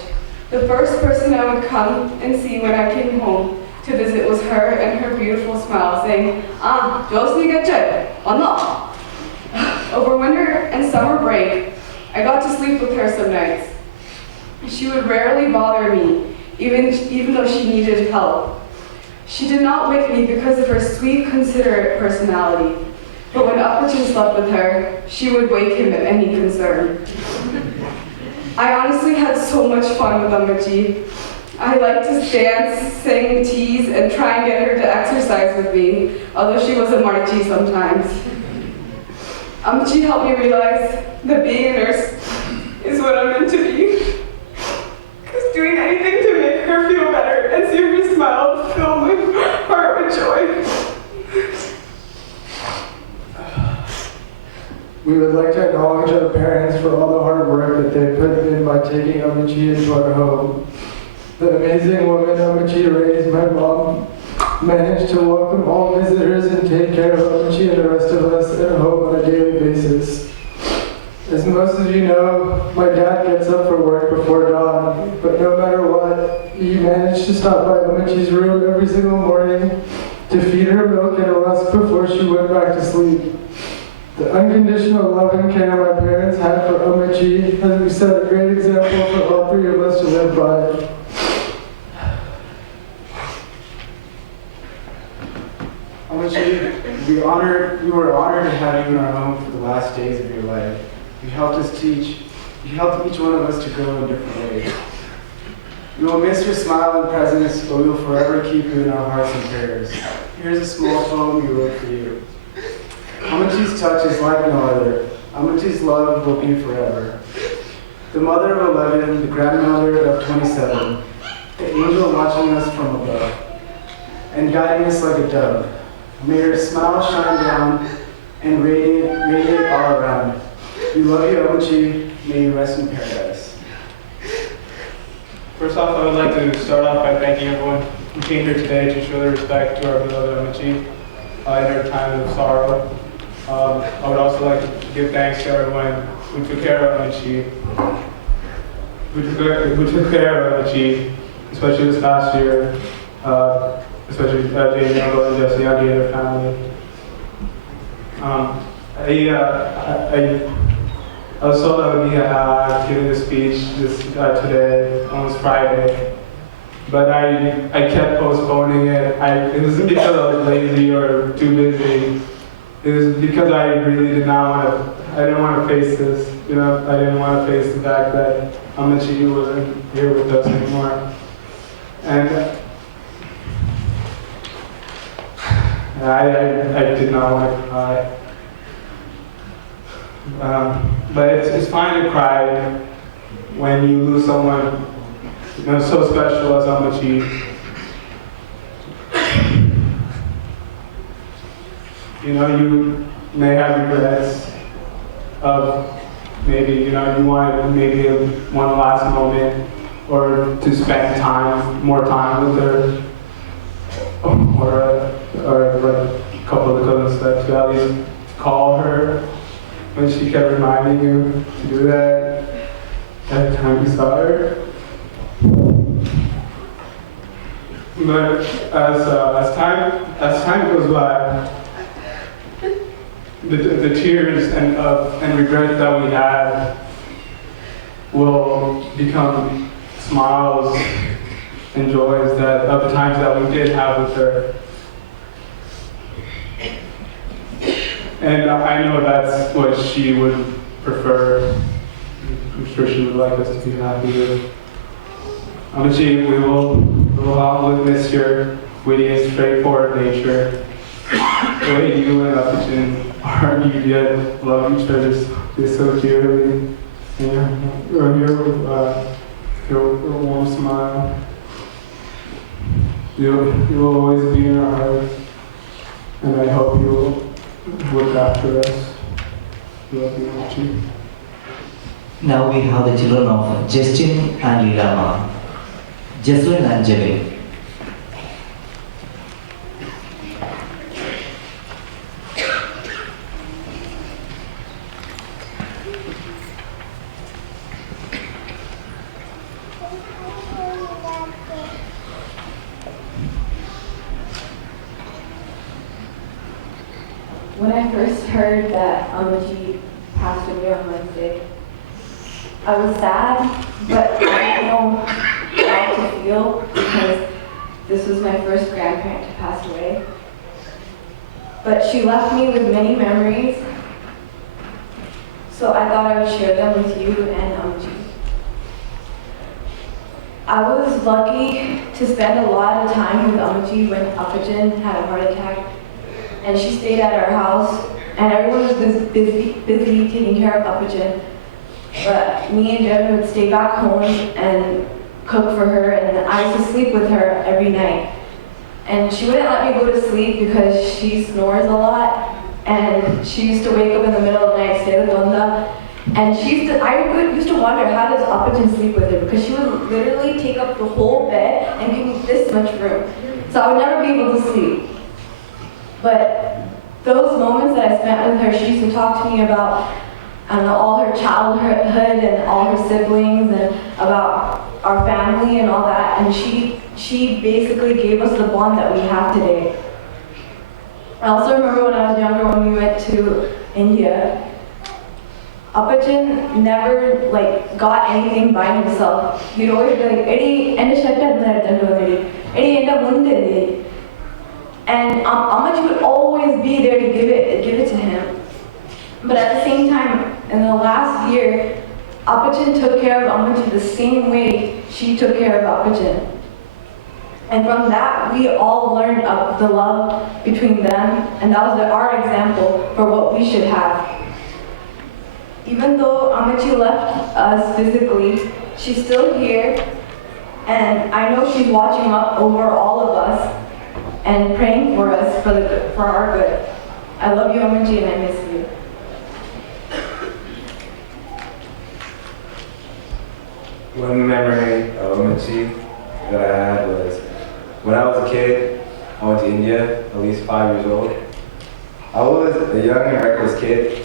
the first person I would come and see when I came home to visit was her and her beautiful smile saying, Josie gachay, no. Over winter and summer break, I got to sleep with her some nights. She would rarely bother me, even though she needed help. She did not wake me because of her sweet, considerate personality, but when Upperton slept with her, she would wake him at any concern. I honestly had so much fun with Ammachi. I liked to dance, sing, tease, and try and get her to exercise with me, although she was a marchie sometimes. Ammachi helped me realize that being a nurse is what I'm meant to be. Because doing anything to make her feel better and see her smile filled my heart with joy. We would like to acknowledge our parents for all the hard work that they put in by taking Ammachi into our home. The amazing woman Ammachi raised, my mom, managed to welcome all visitors and take care of Ammachi and the rest of us at home on a daily basis. As most of you know, my dad gets up for work before dawn, but no matter what, he managed to stop by Ammachi's room every single morning to feed her milk and a rest before she went back to sleep. The unconditional love and care my parents had for Amachi has set a great example for all three of us to live by. Amachi, we were honored to have you in our home for the last days of your life. You helped each one of us to grow in different ways. We will miss your smile and presence, but we will forever keep you in our hearts and prayers. Here's a small poem we wrote for you. Amachi's touch is like no other. Amachi's love will be forever. The mother of 11, the grandmother of 27, the angel watching us from above, and guiding us like a dove. May her smile shine down and radiate all around. We love you, Amachi. May you rest in paradise. First off, I would like to start off by thanking everyone who came here today to show their respect to our beloved Amachi in her time of sorrow. I would also like to give thanks to everyone who took care of Amachi, especially this past year, especially Jane Youngel and Jesse Youngie and their family. I was told I would be giving a speech today, almost Friday, but I kept postponing it. It wasn't because I was lazy or too busy. It was because I really did not want to. I didn't want to face this. I didn't want to face the fact that Amachi wasn't here with us anymore, and I did not want to cry. But it's fine to cry when you lose someone so special as Amachi. You may have regrets of maybe you wanted maybe one last moment or to spend more time with her, or like a couple of the cousins that to at least call her. When she kept reminding you to do that every time you saw her. But as time goes by, the tears and regret that we had will become smiles and joys of the times that we did have with her. And I know that's what she would prefer. I'm sure she would like us to be happy with. Amachi, we will all miss your witty and straightforward nature. The way you and Apichin argued yet love each other so dearly. And your warm smile. You will always be in our hearts. And I hope you will look after us. Love you, Amachi. Now we have the children of Justin and Annamma. Jesslyn and Jimmy. When I first heard that Amachi passed away on Wednesday, I was sad, but I didn't know how to feel because this was my first grandparent to pass away. But she left me with many memories, so I thought I would share them with you and Amachi. I was lucky to spend a lot of time with Amachi when Apichin had a heart attack, and she stayed at our house, and everyone was busy taking care of Apichin. But me and Jen would stay back home and cook for her, and I used to sleep with her every night. And she wouldn't let me go to sleep because she snores a lot, and she used to wake up in the middle of the night, say the donda, and I used to wonder, how does Apichin sleep with her? Because she would literally take up the whole bed and give me this much room. So I would never be able to sleep. But those moments that I spent with her, she used to talk to me about all her childhood and all her siblings and about our family and all that. And she basically gave us the bond that we have today. I also remember when I was younger when we went to India, Apachan never like got anything by himself. He'd always be like, Eddie, and Amachi would always be there to give it to him. But at the same time, in the last year, Apachan took care of Amachi the same way she took care of Apachan. And from that, we all learned of the love between them, and that was our example for what we should have. Even though Amachi left us physically, she's still here, and I know she's watching over all of us and praying for us for our good. I love you, Amachi, and I miss you. One memory of Amachi that I had was when I was a kid, I went to India, at least 5 years old. I was a young and reckless kid.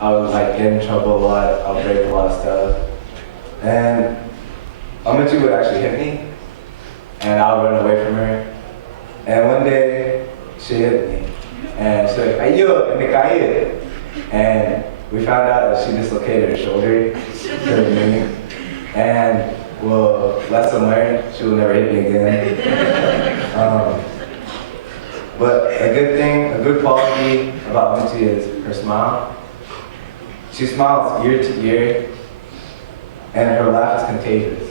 I would like get in trouble a lot, I would break a lot of stuff. And Amachi would actually hit me, and I would run away from her. And one day, she hit me, and she's like, "Ayo, and and we found out that she dislocated her shoulder because of me. And well, lesson learned, she will never hit me again. But a good quality about Amachi is her smile. She smiles ear to ear, and her laugh is contagious.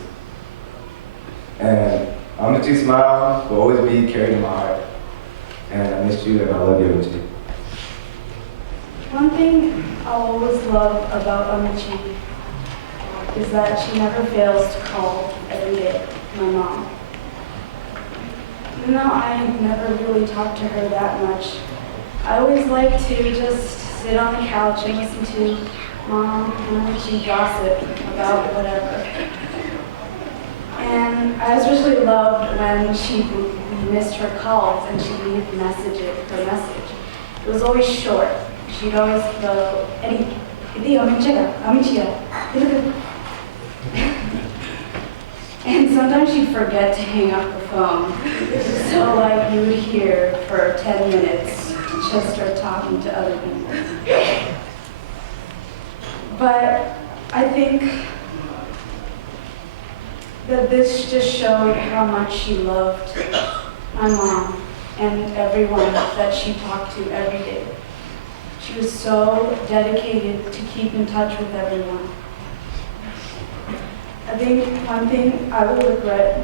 And Amachi's smile will always be carried in my heart. And I miss you, and I love you, Amachi. One thing I'll always love about Amachi is that she never fails to call every day my mom. Even though I never really talked to her that much, I always like to just sit on the couch and listen to Mom and Amachi gossip about whatever. And I especially loved when she missed her calls and she'd leave her message. It was always short. She'd always go, Eddie, Amichia. And sometimes she'd forget to hang up the phone. So like you would hear for 10 minutes just her talking to other people. But I think that this just showed how much she loved my mom and everyone that she talked to every day. She was so dedicated to keep in touch with everyone. I think one thing I will regret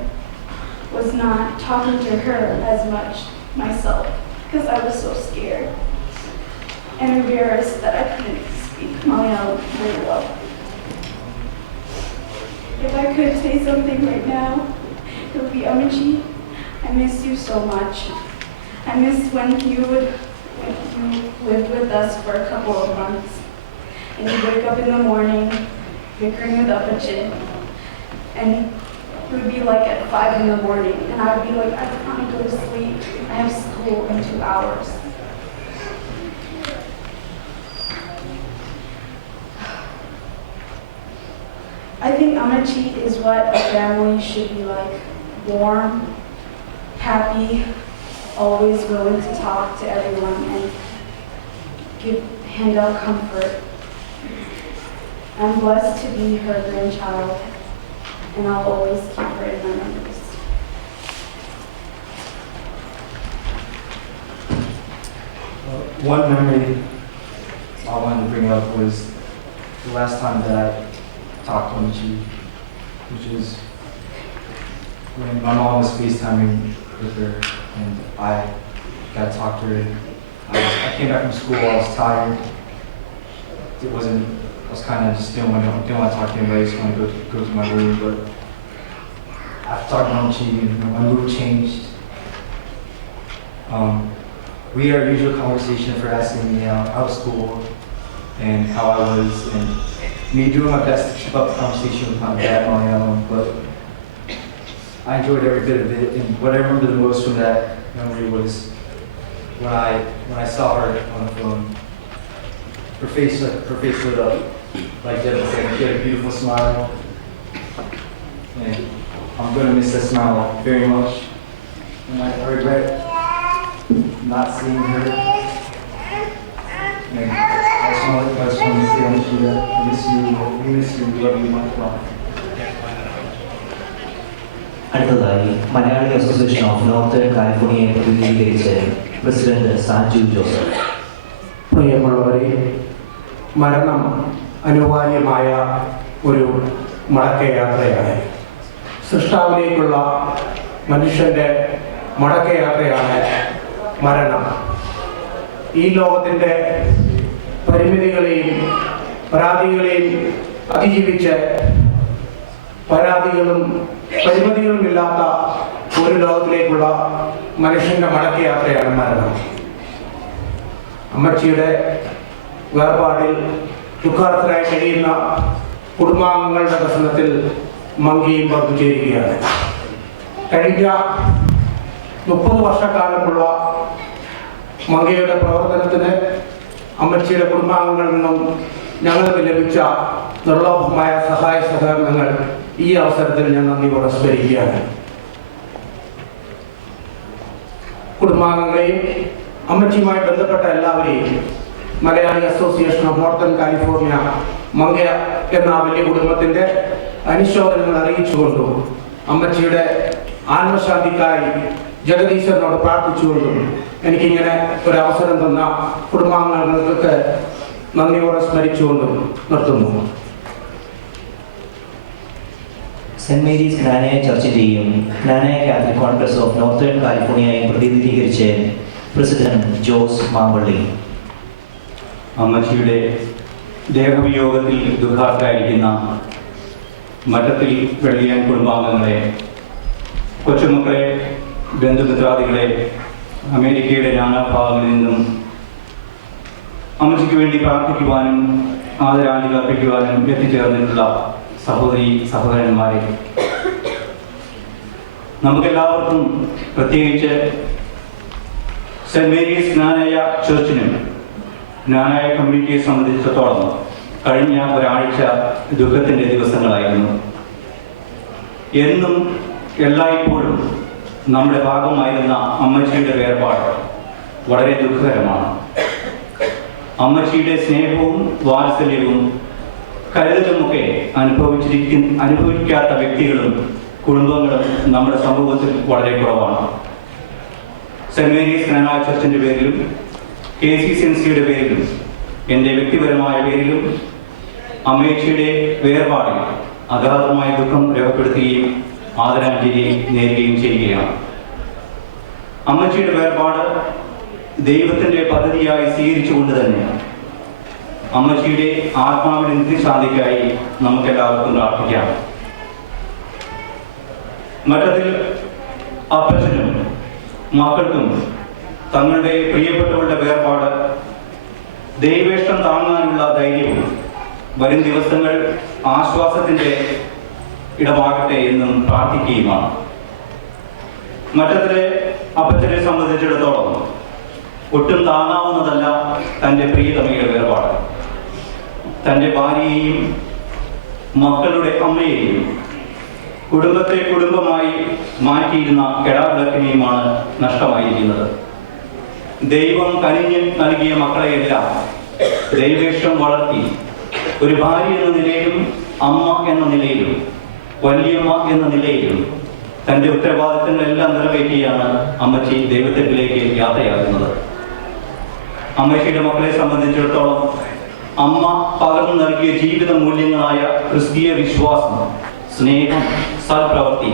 was not talking to her as much myself because I was so scared and embarrassed that I couldn't speak Malayalam very well. If I could say something right now, it would be Amachi, I miss you so much. I miss when you lived with us for a couple of months and you wake up in the morning bickering with Apachan. And it would be like at 5 in the morning, and I would be like, I don't want to go to sleep. I have school in 2 hours. I think Amachi is what a family should be like. Warm, happy, always willing to talk to everyone and hand out comfort. I'm blessed to be her grandchild, and I'll always keep her in my memories. One memory I wanted to bring up was the last time that I talked to Amachi, which is when my mom was FaceTiming with her, and I got to talk to her. I came back from school, I was tired. I was kind of just didn't want to talk to anybody, just want to go to my room. But after talking to Amachi, my mood changed. We had our usual conversation for asking me how was school and how I was, and me doing my best to keep up the conversation with my dad and Malayalam, but I enjoyed every bit of it. And what I remember the most from that memory was when I saw her on the phone. Her face lit up, like Devin said. She had a beautiful smile, and I'm gonna miss that smile very much. And I regret not seeing her. And I just want to say, Ammachi, that we miss you, we love you much more. അടുത്തതായി Malayali association of northern കാലിഫോർണിയയെ പ്രതിനിധീകരിച്ച് പ്രസിഡന്റ് സാജു ജോസഫ്. പ്രിയമുള്ളവരെ, മരണം അനിവാര്യമായ ഒരു മടക്കയാത്രയാണ്. സൃഷ്ടാവിലേക്കുള്ള മനുഷ്യൻ്റെ മടക്കയാത്രയാണ് മരണം. ഈ ലോകത്തിൻ്റെ പരിമിതികളെയും പരാതികളെയും അതിജീവിച്ച് പരാതികളും പരിമിതികളുമില്ലാത്ത ഒരു ലോകത്തിലേക്കുള്ള മനുഷ്യൻ്റെ മടക്കയാത്രയാണ് മരണം. അമ്മച്ചിയുടെ വേർപാടിൽ ദുഃഖാർത്ഥരായി കഴിയുന്ന കുടുംബാംഗങ്ങളുടെ പ്രശ്നത്തിൽ മങ്കിയും പങ്കുചേരുകയാണ്. കഴിഞ്ഞ 30 വർഷക്കാലമുള്ള മങ്കയുടെ പ്രവർത്തനത്തിന് അമ്മച്ചിയുടെ കുടുംബാംഗങ്ങളിൽ നിന്നും ഞങ്ങൾക്ക് ലഭിച്ച നിർലോഭമായ സഹായ സഹകരണങ്ങൾ ഈ അവസരത്തിൽ ഞാൻ നന്ദിയോടെ സ്മരിക്കുകയാണ്. കുടുംബാംഗങ്ങളെയും അമ്മച്ചിയുമായി ബന്ധപ്പെട്ട എല്ലാവരെയും Malayali association of northern California MANCA എന്ന വലിയ കുടുംബത്തിൻ്റെ അനുശോചനങ്ങൾ അറിയിച്ചുകൊണ്ടും അമ്മച്ചിയുടെ ആത്മശാന്തിക്കായി ജഗദീശ്വരനോട് പ്രാർത്ഥിച്ചുകൊണ്ടും എനിക്കിങ്ങനെ ഒരു അവസരം തന്ന കുടുംബാംഗങ്ങൾക്ക് നന്ദിയോടെ സ്മരിച്ചുകൊണ്ടും നിർത്തുന്നു. സെന്റ് മേരീസ് ജ്ഞാനായ ചർച്ചിൻ്റെയും Knanaya catholic congress of northern കാലിഫോർണിയയെയും പ്രതിനിധീകരിച്ച് പ്രസിഡന്റ് ജോസ് മാമ്പള്ളി. അമ്മച്ചിയുടെ ദേഹവിയോഗത്തിൽ ദുഃഖാർത്തരായിരിക്കുന്ന മറ്റത്തിൽ വെള്ളിയാൻ കുടുംബാംഗങ്ങളെ, കൊച്ചുമക്കളെ, ബന്ധുമിത്രാദികളെ, അമേരിക്കയുടെ നാനാഭാഗങ്ങളിൽ നിന്നും അമ്മച്ചിക്ക് വേണ്ടി പ്രാർത്ഥിക്കുവാനും ആദരാഞ്ജലി അർപ്പിക്കുവാനും എത്തിച്ചേർന്നിട്ടുള്ള സഹോദരി സഹോദരന്മാരെ, നമുക്കെല്ലാവർക്കും പ്രത്യേകിച്ച് സെന്റ് മേരീസ് ജ്ഞാനായ ചർച്ചിനും ജ്ഞാനായ കമ്മ്യൂണിറ്റിയെ സംബന്ധിച്ചിടത്തോളം കഴിഞ്ഞ ഒരാഴ്ച ദുഃഖത്തിൻ്റെ ദിവസങ്ങളായിരുന്നു. എന്നും എല്ലായ്പ്പോഴും നമ്മുടെ ഭാഗമായിരുന്ന അമ്മച്ചിയുടെ വേർപാട് വളരെ ദുഃഖകരമാണ്. അമ്മച്ചിയുടെ സ്നേഹവും വാത്സല്യവും കരുതലുമൊക്കെ അനുഭവിക്കാത്ത വ്യക്തികളും കുടുംബങ്ങളും നമ്മുടെ സമൂഹത്തിൽ വളരെ കുറവാണ്. സെന്റ് മേരീസ് ജ്ഞാനായ ചർച്ചിൻ്റെ പേരിലും KCCNCയുടെ പേരിലും എൻ്റെ വ്യക്തിപരമായ പേരിലും അമ്മച്ചിയുടെ വേർപാടിൽ അഗാധമായ ദുഃഖം രേഖപ്പെടുത്തുകയും ആദരാഞ്ജലി നേരുകയും ചെയ്യുകയാണ്. അമ്മച്ചിയുടെ വേർപാട് ദൈവത്തിൻ്റെ പദ്ധതിയായി സ്വീകരിച്ചുകൊണ്ട് തന്നെ അമ്മച്ചിയുടെ ആത്മാവിന്റെ നിത്യശാന്തിക്കായി നമുക്കെല്ലാവർക്കും പ്രാർത്ഥിക്കാം. മറ്റതിൽ അപ്പച്ചനും മക്കൾക്കും തങ്ങളുടെ പ്രിയപ്പെട്ടവരുടെ വേർപാട് ദൈവേഷ്ടം താങ്ങാനുള്ള ധൈര്യവും വരും ദിവസങ്ങൾ ആശ്വാസത്തിൻ്റെ ഇടമാകട്ടെ എന്നും പ്രാർത്ഥിക്കുകയുമാണ്. മറ്റതിലെ അപ്പച്ചനെ സംബന്ധിച്ചിടത്തോളം ഒട്ടും താങ്ങാവുന്നതല്ല തൻ്റെ പ്രിയതമയുടെ വേർപാട്. തൻ്റെ ഭാര്യയെയും മക്കളുടെ അമ്മയെയും കുടുംബത്തെ കുടുംബമായി മാറ്റിയിരുന്ന കെടാവിളക്കിനെയുമാണ് നഷ്ടമായിരിക്കുന്നത്. ദൈവം കനിഞ്ഞ് നൽകിയ മക്കളെയെല്ലാം ദൈവേഷ്ടം വളർത്തി ഒരു ഭാര്യ എന്ന നിലയിലും അമ്മ എന്ന നിലയിലും വല്യമ്മ എന്ന നിലയിലും തൻ്റെ ഉത്തരവാദിത്തങ്ങളെല്ലാം നിറവേറ്റിയാണ് അമ്മച്ചി ദൈവത്തിലേക്ക് യാത്രയാകുന്നത്. അമ്മച്ചിയുടെ മക്കളെ സംബന്ധിച്ചിടത്തോളം അമ്മ പകർന്നു നൽകിയ ജീവിത മൂല്യങ്ങളായ ക്രിസ്തീയ വിശ്വാസം, സ്നേഹം, സൽപ്രവൃത്തി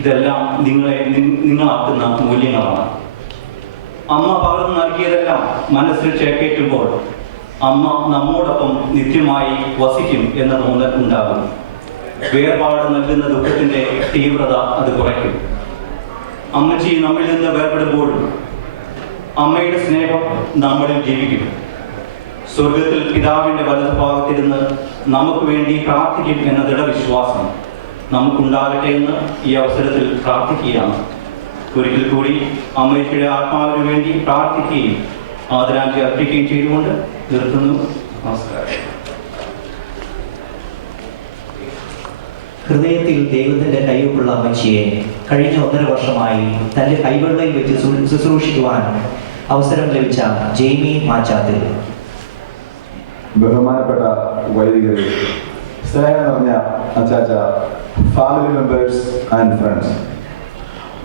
ഇതെല്ലാം നിങ്ങളാക്കുന്ന മൂല്യങ്ങളാണ്. അമ്മ പകർന്നു നൽകിയതെല്ലാം മനസ്സിൽ ചേക്കേറ്റുമ്പോൾ അമ്മ നമ്മോടൊപ്പം നിത്യമായി വസിക്കും എന്ന തോന്നൽ ഉണ്ടാകും. വേർപാട് നൽകുന്ന ദുഃഖത്തിൻ്റെ തീവ്രത അത് കുറയ്ക്കും. അമ്മച്ചി നമ്മിൽ നിന്ന് വേർപെടുമ്പോഴും അമ്മയുടെ സ്നേഹം നമ്മളിൽ ജീവിക്കും. സ്വർഗത്തിൽ പിതാവിൻ്റെ വലതുഭാഗത്തിരുന്ന് നമുക്ക് വേണ്ടി പ്രാർത്ഥിക്കും എന്ന ദൃഢവിശ്വാസം നമുക്കുണ്ടാകട്ടെ എന്ന് ഈ അവസരത്തിൽ പ്രാർത്ഥിക്കുകയാണ്. ഒരിക്കൽ കൂടി അമ്മച്ചിയുടെ ആത്മാവിന് വേണ്ടി പ്രാർത്ഥിക്കുകയും ആദരാഞ്ജലി അർപ്പിക്കുകയും ചെയ്തുകൊണ്ട് നിർത്തുന്നു. നമസ്കാരം. ഹൃദയത്തിൽ ദൈവത്തിൻ്റെ കയ്യൊപ്പുള്ള അമ്മച്ചിയെ കഴിഞ്ഞ 1.5 വർഷമായി തൻ്റെ കൈവെള്ളയിൽ വെച്ച് ശുശ്രൂഷിക്കുവാൻ അവസരം ലഭിച്ച ജെയ്മി മാച്ചാത്തിൽ. ബഹുമാനപ്പെട്ട വൈദികരെ, സ്നേഹം നിറഞ്ഞ അച്ചാച്ച, family members and friends.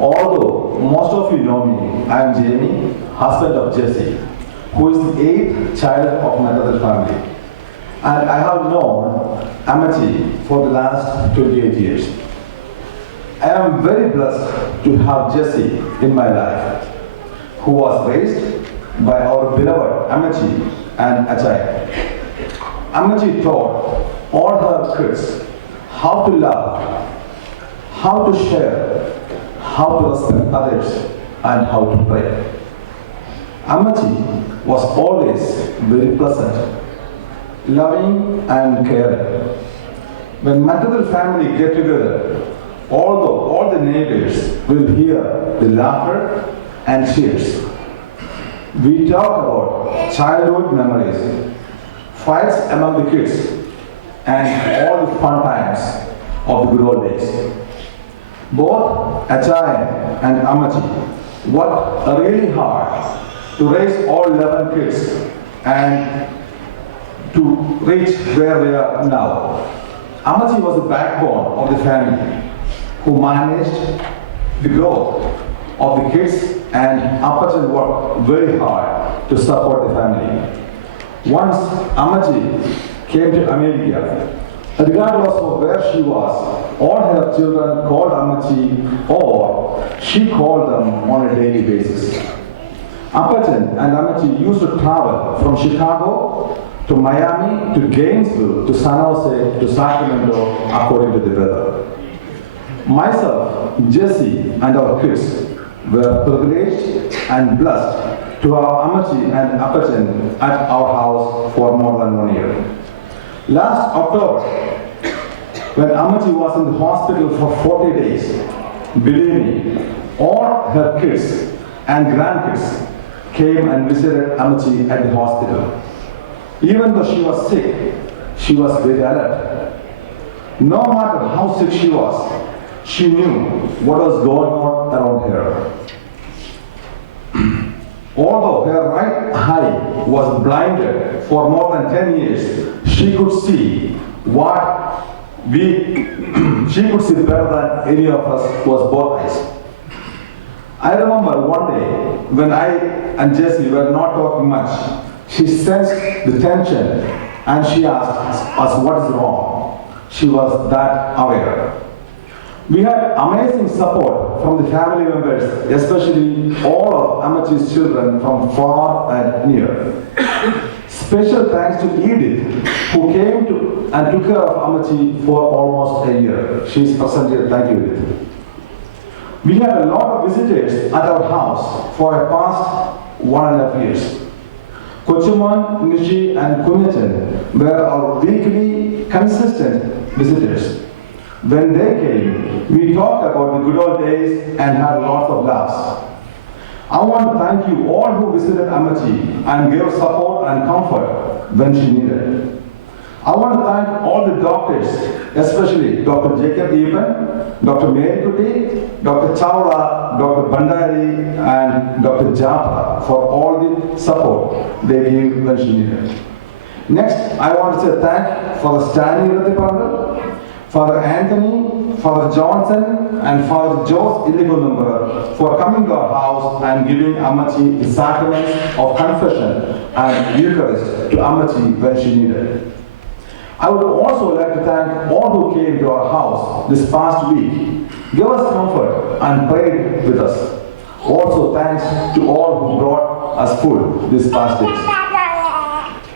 Although most of you know me, I am Jamie, husband of Jesse, who is the 8th child of Mattathil family. And I have known Amati for the last 28 years. I am very blessed to have Jesse in my life, who was raised by our beloved Amati and Achai. Amati taught all her kids how to love, how to share, how to respect others, and how to pray. Amati was always very pleasant, loving and caring. When Mattathil family get together, although all the neighbors will hear the laughter and cheers, we talk about childhood memories, fights among the kids, and all the fun times of the good old days. Both Achai and Amati worked really hard to raise all 11 kids and to reach where they are now. Amati was the backbone of the family, who managed the growth of the kids, and Apachan worked very hard to support the family. Once Amati came to America, regardless of where she was, all her children called Amati, or she called them on a daily basis. Apachan and Amati used to travel from Chicago to Miami to Gainesville to San Jose to Sacramento according to the weather. Myself, Jesse, and our kids were privileged and blessed to have Amati and Apachan at our house for more than 1 year. Last October, when Amati was in the hospital for 40 days, believe me, all her kids and grandkids came and visited Amati at the hospital. Even though she was sick, she was very alert. No matter how sick she was, she knew what was going on around her. Although her right eye was blinded for more than 10 years, she could see she could see better than any of us who was both eyes. I remember one day when I and Jesse were not talking much, she sensed the tension and she asked us what is wrong. She was that aware. We had amazing support from the family members, especially all of Amati's children from far and near. Special thanks to Edith, who came to and took care of Amati for almost a year. She is present here. Thank you, Edith. We had a lot of visitors at our house for the past 1.5 years. Kochuman, Nishi, and Kunyachan were our weekly, consistent visitors. When they came, we talked about the good old days and had lots of laughs. I want to thank you all who visited Amati and gave support and comfort when she needed. I want to thank all the doctors, especially Dr. Jacob Eben, Dr. Mary Kuti, Dr. Chawla, Dr. Bandari, and Dr. Japa for all the support they gave when she needed. Next, I want to say thank for the standing at the Pandal, Father Anthony, Father Johnson, and Father Jose Illigunumber for coming to our house and giving Amati the sacraments of confession and Eucharist to Amati when she needed. I would also like to thank all who came to our house this past week, gave us comfort and prayed with us. Also thanks to all who brought us food this past days.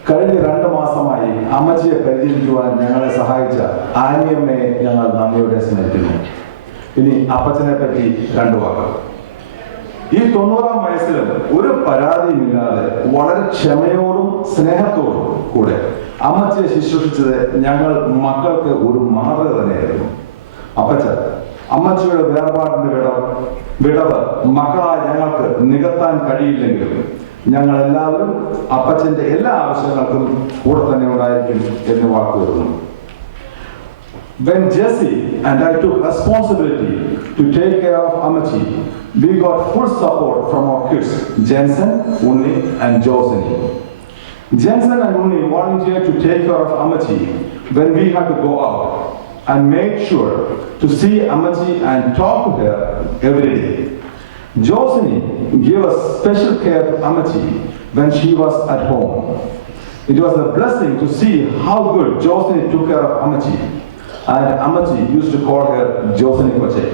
കഴിഞ്ഞ 2 മാസമായി അമ്മച്ചിയെ പരിചരിക്കുവാൻ ഞങ്ങളെ സഹായിച്ച ആനിയമ്മയെ ഞങ്ങൾ നന്ദിയോടെ സ്മരിക്കുന്നു. ഇനി അപ്പച്ചനെ പറ്റി 2 വാക്കുകൾ. ഈ 90-ാം വയസ്സിലും ഒരു പരാതിയുമില്ലാതെ വളരെ ക്ഷമയോടും സ്നേഹത്തോടും കൂടെ അമ്മച്ചിയെ ശുശ്രൂഷിച്ചത് ഞങ്ങൾ മക്കൾക്ക് ഒരു മാതൃക തന്നെയായിരുന്നു. അപ്പച്ചൻ അമ്മച്ചിയുടെ വേർപാടിന്റെ വിടവ് മക്കളായ ഞങ്ങൾക്ക് നികത്താൻ കഴിയില്ലെങ്കിലും ഞങ്ങൾ എല്ലാവരും അപ്പച്ചന്റെ എല്ലാ ആവശ്യങ്ങൾക്കും കൂടെ തന്നെ ഉണ്ടായിരിക്കും എന്ന് വാക്കുവരുന്നു. When Jesse and I took responsibility to take care of Ammachi. We got full support from our kids, Jensen, Unni, and Josini. Jensen and Unni volunteered to take care of Ammachi when we had to go out and made sure to see Ammachi and talk to her every day. Josini gave us special care to Ammachi when she was at home. It was a blessing to see how good Josini took care of Ammachi, and Ammachi used to call her Josini Koche.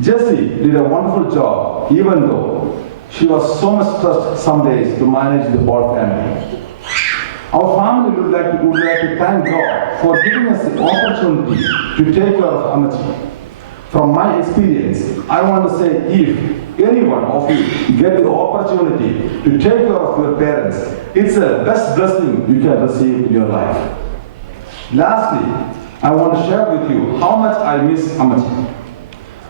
Jessie did a wonderful job, even though she was so much stressed some days to manage the whole family. Our family would like to thank God for giving us the opportunity to take care of Ammachi. From my experience, I want to say if any one of you get the opportunity to take care of your parents, it's the best blessing you can receive in your life. Lastly, I want to share with you how much I miss Ammachi.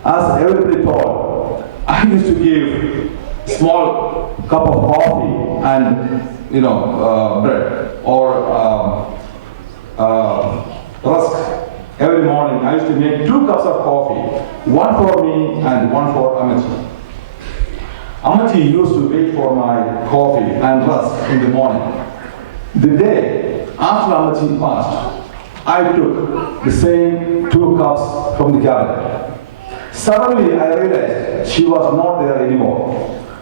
As everybody thought, I used to give small cup of coffee and bread or rusk. Every morning I used to make 2 cups of coffee, one for me and one for Ammachi. Ammachi used to wait for my coffee and rusk in the morning. The day after Ammachi passed, I took the same 2 cups from the cabinet. Suddenly I realized she was not there anymore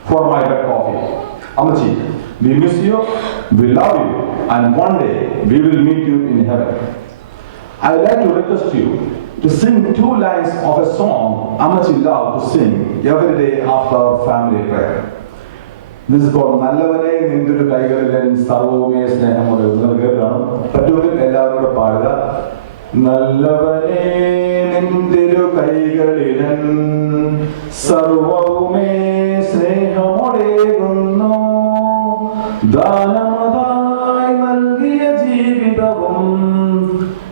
for my bed coffee. Ammachi, we miss you, we love you, and one day we will meet you in heaven. I would like to request you to sing 2 lines of a song Ammachi loved to sing every day after our family prayer. This is called Nallavane Ninduru Kaigalilan Sarvome Snehamode. Patuvil Ellavarodu Paduka. Nallavane Ninduru Kaigalilan Sarvome Snehamode Gunno Danamadai Nalgiya Jeevithavum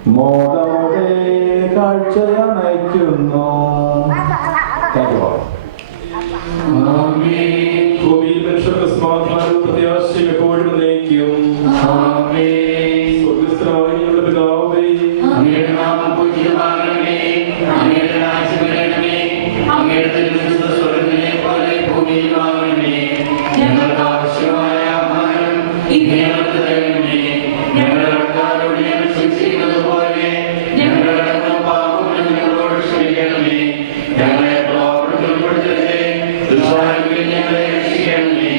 Modamode Kalchayanaikunno. Thank you all. Amen. സമാധാനവും പ്രത്യാശയും എപ്പോഴും നയിക്കും. സ്വർഗ്ഗസ്ഥനായ ഞങ്ങളുടെ പിതാവേ, അങ്ങയുടെ നാമം പൂജിതമാകണമേ, അങ്ങയുടെ രാജ്യം വരണമേ, അങ്ങയുടെ തിരുമനസ്സ് സ്വർഗ്ഗത്തിലെ പോലെ ഭൂമിയിലുമാകണമേ. ഞങ്ങൾക്ക് ആവശ്യമായ ആഹാരം ഇന്ന് ഞങ്ങൾക്ക് തരണമേ. ഞങ്ങളുടെ കടക്കാരോട് ഞങ്ങൾ ക്ഷമിച്ചിരിക്കുന്നത് പോലെ ഞങ്ങളുടെ കടങ്ങളും പാപങ്ങളും ഞങ്ങളോട് ക്ഷമിക്കണമേ. ഞങ്ങളെ പ്രലോഭനത്തിൽ ഉൾപ്പെടുത്തരുതേ, ദുഷ്ടാരൂപിയിൽ ഞങ്ങളെ രക്ഷിക്കണമേ.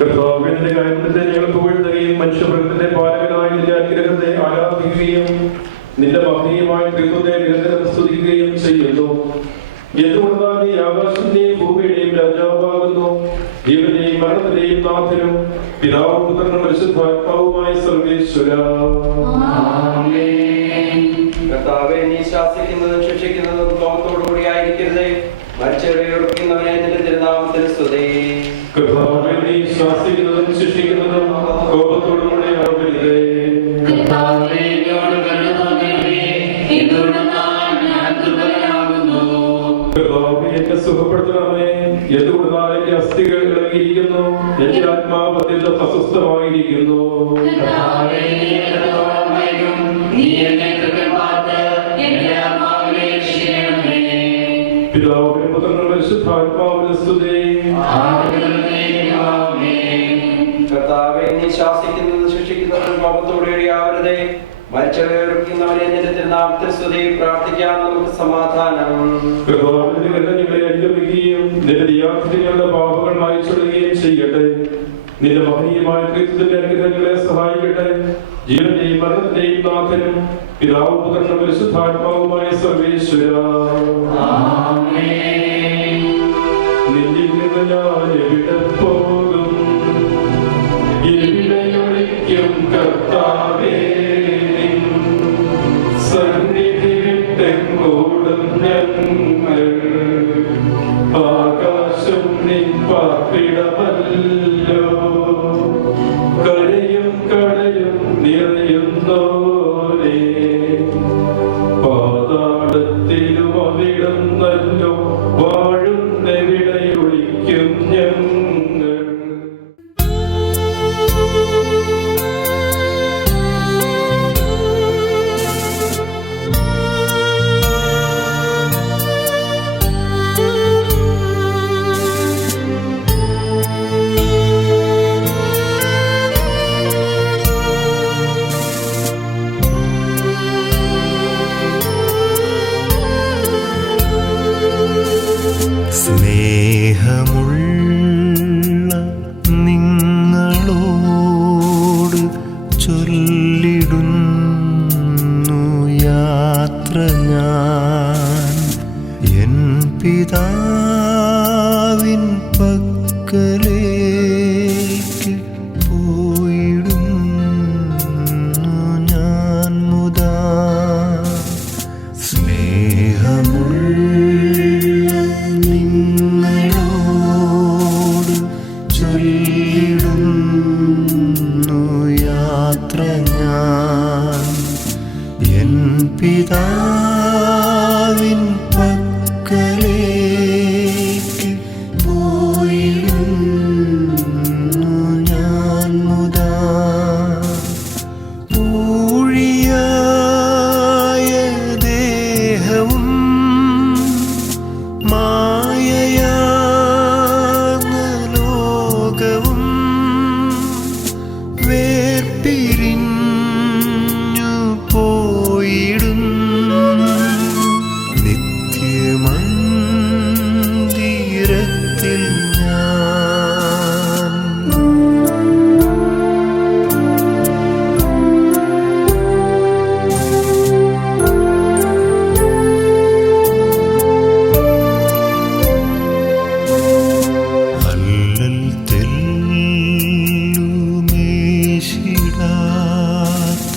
കർത്താവിന്റെ കാര്യത്തെ ഞങ്ങൾ പുകഴ്ത്തുകയും മനുഷ്യവർഗത്തിന്റെ പാലകനായി നിന്റെ അനുഗ്രഹത്തെ ആരാധിക്കുകയും നിന്റെ മഹനീയമായ ദൈവത്തെ നിരന്തരം സ്തുതിക്കുകയും ചെയ്യുന്നു. എന്തുകൊണ്ടാൽ നീ ആകാശത്തിന്റെയും ഭൂമിയുടെയും രാജാവാകുന്നു, ജീവന്റെയും മരണത്തിന്റെയും നാഥനും പിതാവും പുത്രനും പരിശുദ്ധാത്മാവുമായ സർവേശ്വര. കർത്താവേ, നീ ശാസിക്കുന്നതും ശിക്ഷിക്കുന്നതും കോപത്തോടുകൂടി ആയിരിക്കരുതേ, മരിച്ചവരെ ഉറക്കുന്നവനെ നിന്റെ തിരുനാമത്തിൽ സ്തുതി. കർത്താവേ, നീ ശാസിക്കുന്നതും ശിക്ഷിക്കുന്നതും കോപത്തോടുകൂടി ആവരുതേ. കർത്താവേ, എന്നോട് കരുണ തോന്നണമേ, എന്തുകൊണ്ടെന്നാൽ ഞാൻ ദുർബലനാകുന്നു. കർത്താവേ, എന്നെ സുഖപ്പെടുത്തണമേ, എന്തുകൊണ്ടെന്നാൽ എന്റെ അസ്ഥികൾ ഇളകിയിരിക്കുന്നു, എന്റെ ആത്മാവ് അത്യന്തം അസ്വസ്ഥമായിരിക്കുന്നു. കർത്താവേ, നീ എന്നെ തോന്നണമേയും നീ എന്നെ പിതാവിനും പുത്രനും പരിശുദ്ധാത്മാവിനും സ്തുതി. കർത്താവേ, നീ ശാസിക്കുന്നതും ശിക്ഷിക്കുന്നതും കോപത്തോടെ ആവരുതേ, മരിച്ചവരെ ഉറക്കുന്നവനെ നിന്റെ തിരുനാമത്തിൽ സ്തുതി. പ്രാർത്ഥിക്കാം, നമുക്ക് സമാധാനം. കർത്താവിന്റെ കരുണ ഞങ്ങളെ അനുഗ്രഹിക്കുകയും നിന്റെ ദയാർത്ഥികൾ ഞങ്ങളുടെ പാപങ്ങൾ മായ്ച്ചുകൊള്ളുകയും ചെയ്യട്ടെ. നിന്റെ മഹനീയമായ ദൈവത്തിന്റെ അനുഗ്രഹങ്ങളെ സഹായിക്കട്ടെ. ജീവന്റെയും മരണത്തിന്റെയും നാഥനും പിതാവും പുത്രനും പരിശുദ്ധാത്മാവുമായ സർവേശ്വര. നിന്നിൽ നിന്ന് ഞാൻ എവിടെ പോകും, എവിടെയൊളിക്കും കർത്താവേ, സന്നിധി വിട്ടെങ്ങോടും ഞങ്ങൾ. ആകാശം നിൻ പാർപ്പിടമല്ലോ, കരയും കടലും നിറയുന്നോരേ. പാതാളത്തിലും അവിടുന്നല്ലോ സ്നേഹമുള്ള നിങ്ങളോട് ചൊല്ലിടുന്നു യാത്ര ഞാൻ എൻ പിതാവിൻ പക്കലേക്ക് പോയിടുന്നു ഞാൻ മുതാ. സ്നേഹമുള്ള നിങ്ങളോട് ചൊല്ലിടുന്നു യാത്ര ഞാൻ എൻ പിതാവിൻ പക്കലേക്ക് പോയിടുന്നു ഞാൻ മുതാ. ഊഴിയായ ദേഹവും മായയാർന്ന ലോകവും വേർപിരിഞ്ഞു പോയിടുന്നു നിത്യമന്ദിരത്തിൽ ഞാൻ. അല്ലൽ തെല്ലുമേശിടാത്ത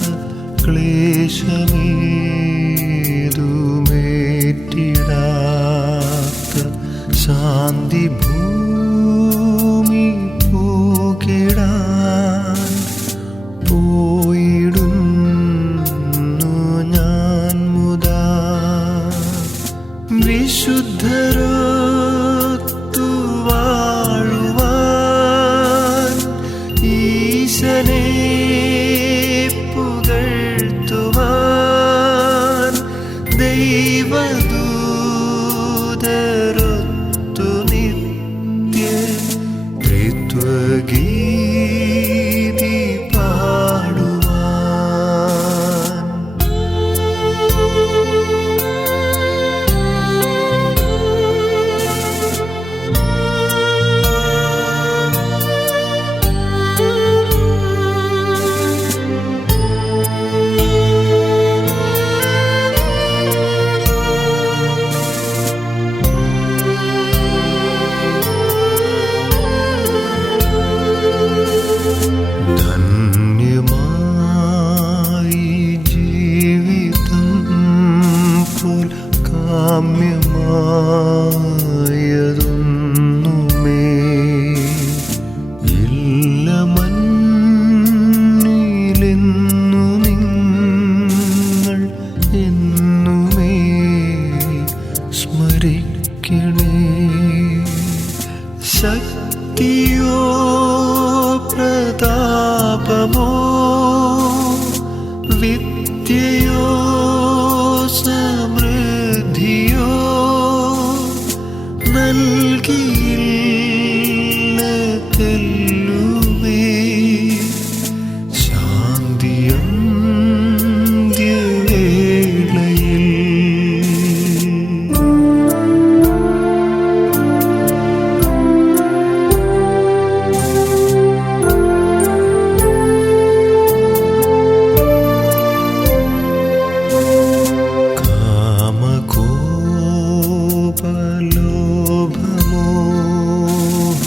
ക്ലേശമേതുമേറ്റിടാത്ത ശാന്തി ഭൂമി പൂകിടാൻ പോയിടുന്നു ഞാൻ മുതാ. വിശുദ്ധരൊത്തു വാഴുവാൻ ഈശനെ പുകഴ്ത്തുവാൻ ദൈവദൂതരൊത്തു നിത്യ ത്രിത്വഗീതി പാടുവാൻ. ധന്യമായി ജീവിതം പോൽ കാമ്യമായതൊന്നുമേ ഇല്ല മണ്ണിലെന്നു നിങ്ങൾ എന്നുമേ സ്മരിക്കണേ. ശക്തിയോ പ്രതാപമോ വിദ്യയോ സമൃദ്ധിയോ നൽകിയില്ല തെല്ലുമേ ശാന്തിയന്ത്യവേളയിൽ.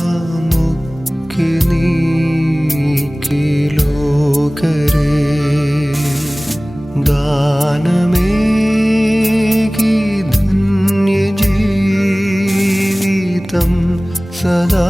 കാമകോപലോഭമോഹമൊക്കെ നീക്കി ലോകരെ ദാനമേകി ധന്യജീവിതം സദാ